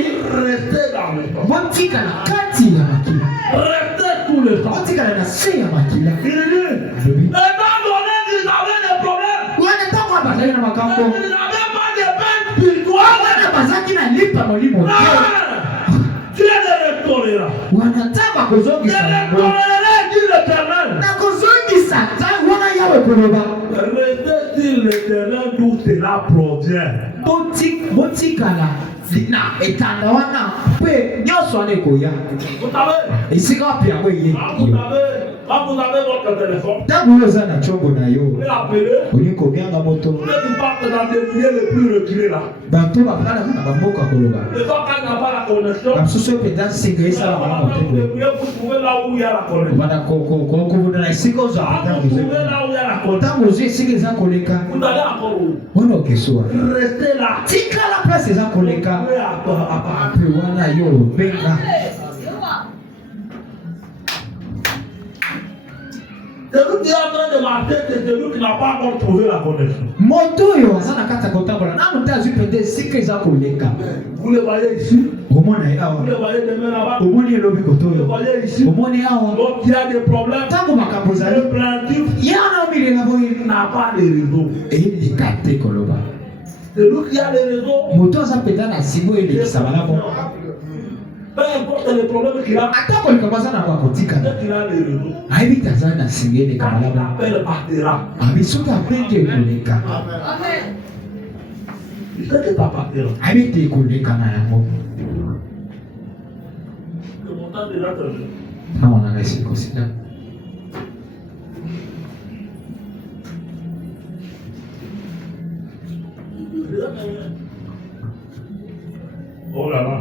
Restez dans le temps. Botika na kati ya makila. Restez tout le temps. Botika na se ya makila. Il dit, étant donné qu'ils avaient des problèmes, Wana ntango abazali na makambo. ils n'avaient pas de peine spirituelle, Wana bazaki na lipa molimo te. Dieu les restaurera. Wanataka Je kozongisa yango. restaurerai, dit l'Éternel. Na kozongisa ta wana yawe koloba. Restez sur l'Éternel d'où cela provient. Botikala na etanda wana mpe nyonso wana ekoya. Vous savez, Esika wapi yango eye. quand vous avez votre téléphone, Ntango oyo oza na ntongo na vous yo. pouvez appeler, Olingi kobenga moto. vous pouvez partir dans des milieux les plus reculés là. Bato bakalaka na bamboka koloba. Et quand il n'y a pas la connexion, Bamosusu oyo mpenza singa esalaka na motema. vous trouvez là où il y a la connexion. Bana kokobunda na esika ozwa Quand ntango vous ozwi. trouvez là où il y a la connexion, Ntango ozwi esika eza koleka. vous allez encore où? Wana okesuwa. Restez là. Tikala place eza koleka. Ape wana yo obenga. Celui qui est en train de marcher, c'est celui qui n'a pas encore trouvé la connexion. Moto oyo aza na kati ya kotambola nano te azwi mpenza esika eza koleka. Vous le voyez ici, Omona ye vous le awa. voyez demain là-bas, Omoni elobi koto vous le oyo. voyez ici. Omoni awa. Donc il y a des problèmes. Ntango makambo ezali. Le plaintif Ye wana omilenga boye. n'a pas les réseaux. Eleka te koloba. Celui qui a les réseaux, Moto aza mpenza na nsima oyo elekisa malamu. peu importe les problèmes qu'il a, Ata koleka baza na bakotika. dès qu'il a les réseaux, Ayebi te aza na singa eleka quand il malamu. appelle, partira. Abi soki apende ekoleka. Il sait que ça partira. Ayebi te ekoleka na yango. Le montant déjà terminé. Ntango nanga esili kosila. Oh là là.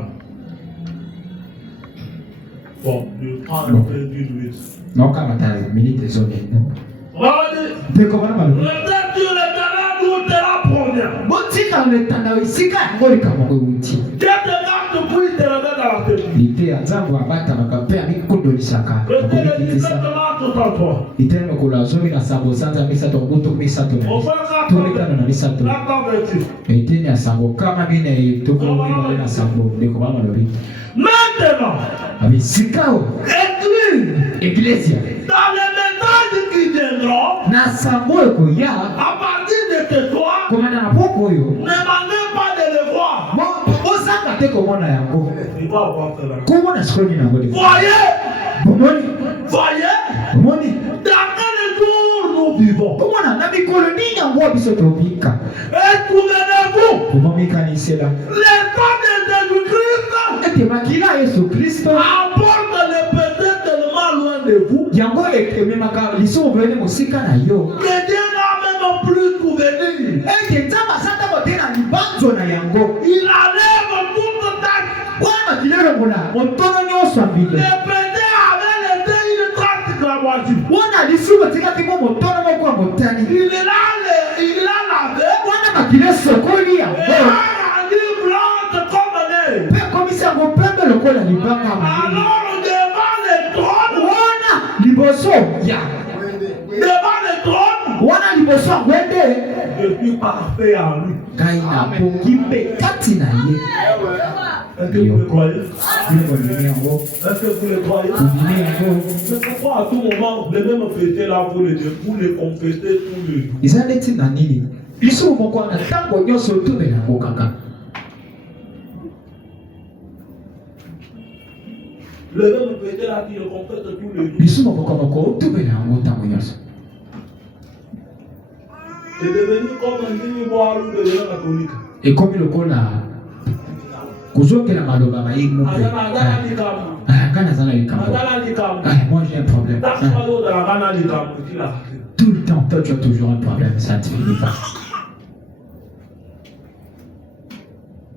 Bon, je prends un peu d'huile. Naokabata minute ezonene. On va dire, Ndeko bana balobi. restez sur le terrain d'où cela provient. Botika na etanda esika yango likambo euti. Dieu te garde puis te remet dans la tête. Lite ya nzambo abatamaka mpe amikundolisaka. Restez les Akobikitisa. directement tout en toi. Ite mokolo azomi na sango sanza misato mobutu misato na Au misato. fin To mitano na misato. la convertir. Eteni ya sango kama mine toko mibale na sango. Ndeko bana balobi. Maintenant, Abi sikao. écris Iglesia. dans les messages qui viendront Na sango ekoya. à partir de ce soir, Komanda na poko oyo. ne demandez pas de le voir. Ozanga te komona yango. Il va voir cela. Komona sikoni nango de. Voyez, Bomoni. voyez, Bomoni. dans quel jour nous vivons. Comment on a mis colonie en bois biso tobika. Et souvenez-vous, Comment mécaniser là? les temps de Jésus-Christ Et makila Yesu Christ. apporte le péché tellement loin de vous Yango ekememaka liso obele mosika na yo. que Dieu n'a même plus souvenir. Eke nzamba sata bote na libanzo na yango. Il enlève toute tâche. Wana makilero mona motono nyonso Le abile. péché avait laissé une trace cramoisive. Wana lisu botika kimo motono moko ya motani. Il l'a lavé Wana makile sokoli et yango. a rendu blanche comme neige. Pe komisa yango pembe lokola libanga mabele. Alors devant le trône, Wana liboso ya. Wana liboso ya gwende. je suis parfait en lui. Ngai napongi mpe kati na ye. Est-ce que vous le croyez? Bondimi yango. Est-ce que vous le croyez? Bondimi yango. C'est pourquoi à tout moment, les mêmes péchés là, vous les confessez tous les jours. Eza neti na nini? Lisu moko na ntango nyonso otubela yango kaka. Les mêmes péchés là qui le confessent tous les jours. Lisu moko otubela yango ntango nyonso. C'est devenu comme un mini-boire ou devenir catholique. Ekomi lokola kozongela maloba mayingu mpe. Azana likambo. Nga naza na likambo. Azana likambo. Moi j'ai un problème. That's why those are Azana likambo. Tu l'as. Tout le temps, toi tu as toujours un problème, ça ne te finit pas.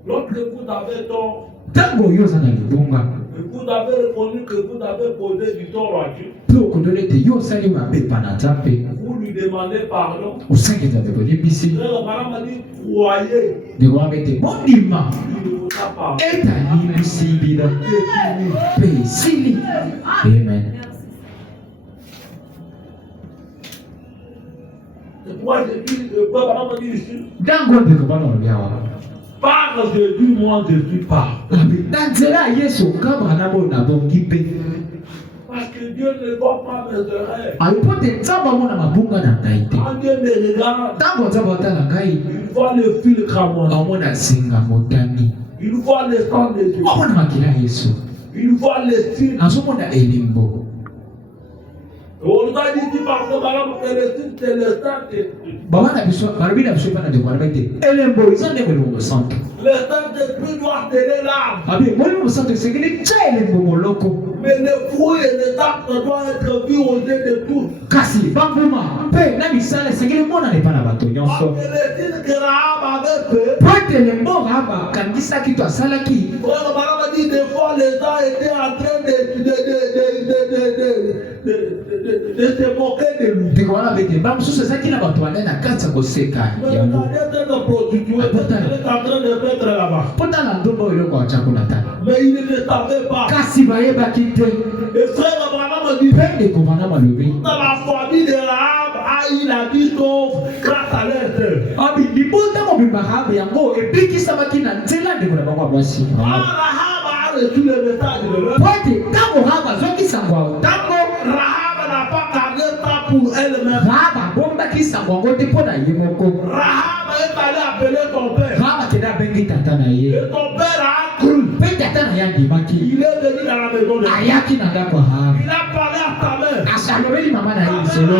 Lorsque vous avez tort, Tango yo za na libonga. vous avez reconnu que vous avez posé du tort à Dieu. Mpe okondole te yo osali mabe epa na nzambe. Vous lui demandez pardon. Osengeza te kolibisi. Le madame a dit, croyez. Ndeko ete mondima Il ne vous a pas. etalibisi bino mpe esili. Amen. C'est pourquoi je dis, madame a dit ici, Ntango ndeko bana olobi awa. par Jésus, moi je suis pas. Na nzela ya Yesu okabaka na boyo nabongi mpe. Parce que Dieu ne voit pas mes erreurs. Alipo te nzambe amona mabunga na ngai te. Quand Dieu me regarde, Ntango nzambe otala ngai il voit le fil cramoisi. amona singa motani. Il voit le sang de Dieu. Amona makila ya Yesu. Il voit le signe. Azomona elembo. On nous a dit parce que madame, le signe, c'est le Saint-Esprit. Bana biso balobi na biso epa na ndeko wana ete elembo eza ndenge elembo mosantu. Le Saint-Esprit doit sceller l'âme. Abi molimo mosantu esengeli tia elembo moloko. Mais le fruit et les actes doivent être vus aux yeux de tous. Kasi bambuma mpe na misala esengeli monana epa na bato nyonso. Parce que le signe que Rahab avait fait, Po ete elembo Rahaba akangisaki to asalaki. quand madame a dit des fois les gens étaient en train de se moquer de lui. Ndeko wana bete ba mosusu ezalaki na bato bane na kati ya koseka Mais yango. regardez cette prostituée, elle est en train de mettre là-bas. Po tala ndombo eloko atia kuna tala. Mais il ne savait pas. Kasi bayebaki te. Et frère Abraham a dit, Mpe ndeko bana balobi. dans la famille de Rahab a eu la vie sauve grâce à leur sœur. Abi libota mobimba Rahaba yango ebikisamaki na nzela ndeko na bango ya mwasi. Rahab a reçu le message de l'heure. Po ete ntango Rahaba azwaki sango ya ntango Rahab n'a pas gardé ça pour elle-même. Rahaba abombaki sango yango te mpo na ye moko. Rahab est allé appeler son père. Rahaba akende abengi tata na ye. Et son père a cru. Mpe tata na ye andimaki. Il est venu dans la maison de Rahab. Ayaki na ndako ya Rahaba. Il a parlé à sa mère. Asalobeli mama na ye lisolo.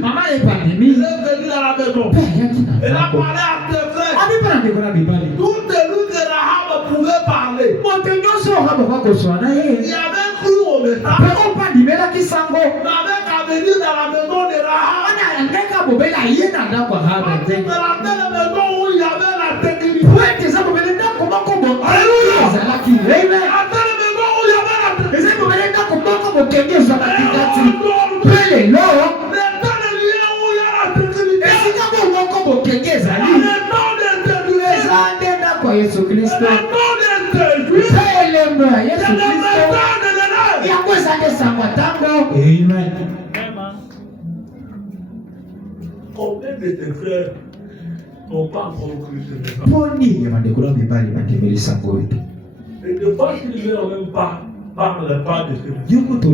Mama ye bandimi. Il est venu dans la maison. Mpe ayaki na Il a ndako. parlé à ses frères. Abi mpe na ndeko na mibali. Tout celui que Rahab pouvait parler. Moto nyonso okaboka kozwa na ye. Il avait cru au Mpe message. opandimelaki sango. Il n'avait qu'à venir dans la maison de Rahab. Wana angeka bobela ye na ndako ya Rahaba C'est te. la seule maison où il y avait la sécurité. Po ete eza bobele ndako moko boye. Ezalaki amen. La seule maison où il y avait la sécurité. Eza bobele ndako moko bokenge ezalaki kati. Le Mpe lelo seul lieu où il y a la sécurité. esika bo moko bokenge ezali. Le nom de Jésus. Eza nde ndako ya Yesu Kristo. Le nom de Jésus. Mpe elembo ya Yesu C'est le Kristo. message de l'élève. Yango eza nde sango ya ntango. Amen. Combien de tes frères n'ont pas encore cru ce message? Mpo nini bandeko na mibali bandimeli sango oyo te? Et de fois qu'ils ne même pas parle pas de ce message. Yo kutu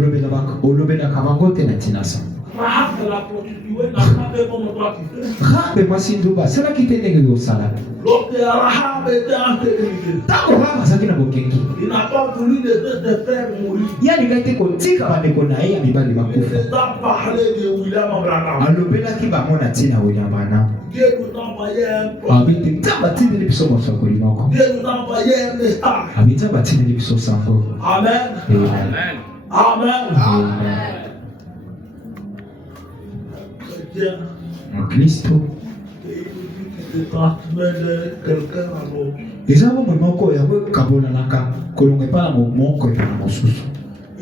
olobelaka bango te na ntina sango. Rahab l'a prostituée, n'a pas fait comme toi tu fais. Rahab mwasi nduba sala kitende ngo sala. Lorsque Rahab était en sécurité, Tango Rahab azaki na bokengi. il n'a pas voulu laisser ses frères mourir. Yani ngati kotika bandeko na ye ya mibali Il bakufa. nous a parlé de William Abraham. Alobelaki bango na tina William Branham. Dieu nous a envoyé un prophète. Abiti tamba tindeli biso mosakoli moko. Dieu nous a envoyé un message. Abiti tamba tindeli biso sango. Amen. Amen. Amen. Chrétien, Kristo. et il nous dit qu'il se transmet de quelqu'un à l'autre. Eza bomoi moko ya kokabolanaka kolonga epai na moko epai na mosusu.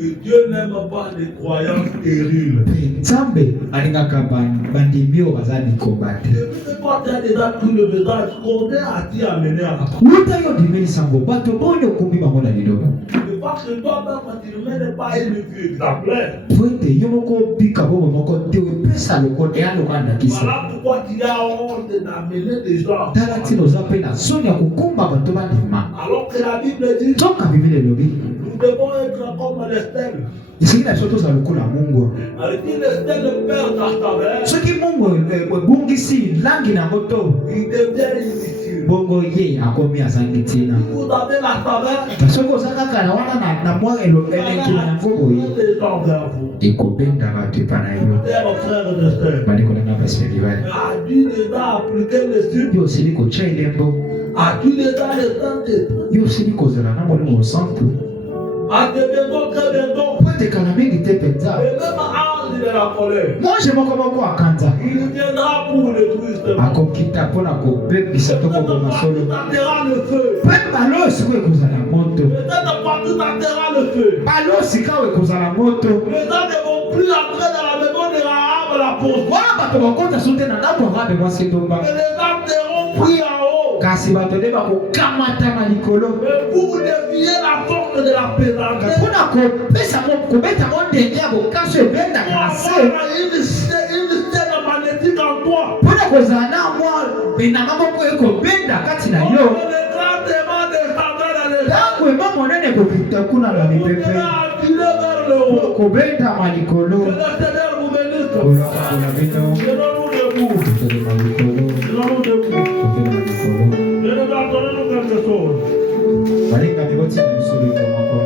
Et Dieu n'aime pas les croyances stériles. Nzambe alingaka bandimi oyo baza likomba te. Je ne sais pas si tu as déjà pris le message qu'on a-t-il amené à la croix. Wuta yo dimelisa ngo bato boni okumbi bango na liloba. Je pense que toi-même, quand tu ne mènes pas une vie exemplaire, Po ete yo moko obika bomoi moko te opesa lokola eya lokola ndakisa. voilà pourquoi tu as honte d'amener des gens. Tala ntina oza mpe na soni ya kokumba bato bandima. Alors que la Bible dit, Nzoka bibili elobi nous devons être comme les stèles. esengi na biso tozala lokola mungu. Avec qui les stèles perdent la saveur, Soki mungu ebungisi langi na yango to ils deviennent inutiles. bongo ye akomi azangi ntina. Vous avez la saveur, Soki oza kaka na wana na mwa eleki na yango boye les gens vers vous. ekobenda bato epa na yo. Chers frères et sœurs, bandeko nanga basi ya libali as-tu déjà appliqué le sucre? yo osili kotya elembo As-tu déjà le temps de yo osili kozala na molimo mosantu ate bientôt, très bientôt. po ete kala mingi te mpenza Et même ange de la colère, mwanje moko moko akanza il viendra pour le triste. akokita mpona kobebisa to koboma solo T'atterras le feu. mpe balo sikoyo ekozala moto Peut-être partout t'atterras le feu. balo sika oyo ekozala moto Les gens ne vont plus entrer dans la maison de Rahab la pauvre. wana bato bakota so te na ndako rabe mwasi etomba Et les gens t'auront pris en haut. kasi bato nde bakokamatama likolo Mais pour dévier la force de la pesantesse, mpona kopesa kobeta mo ndenge ya bokaso ebendaka pour na se avoir une scène magnétique en toi. mpona kozala na mwa benanga moko ekobenda kati na yo Le grand démon descendra dans les gens. ntango ema monene kokita kuna na Vous mipepe serez attiré vers le haut. kobendama Que likolo le Seigneur vous bénisse. kolakola bino Tenons-nous debout. totelema likolo Tenons-nous debout. totelema likolo Je vais entendre quelque chose. balingami botina biso lito moko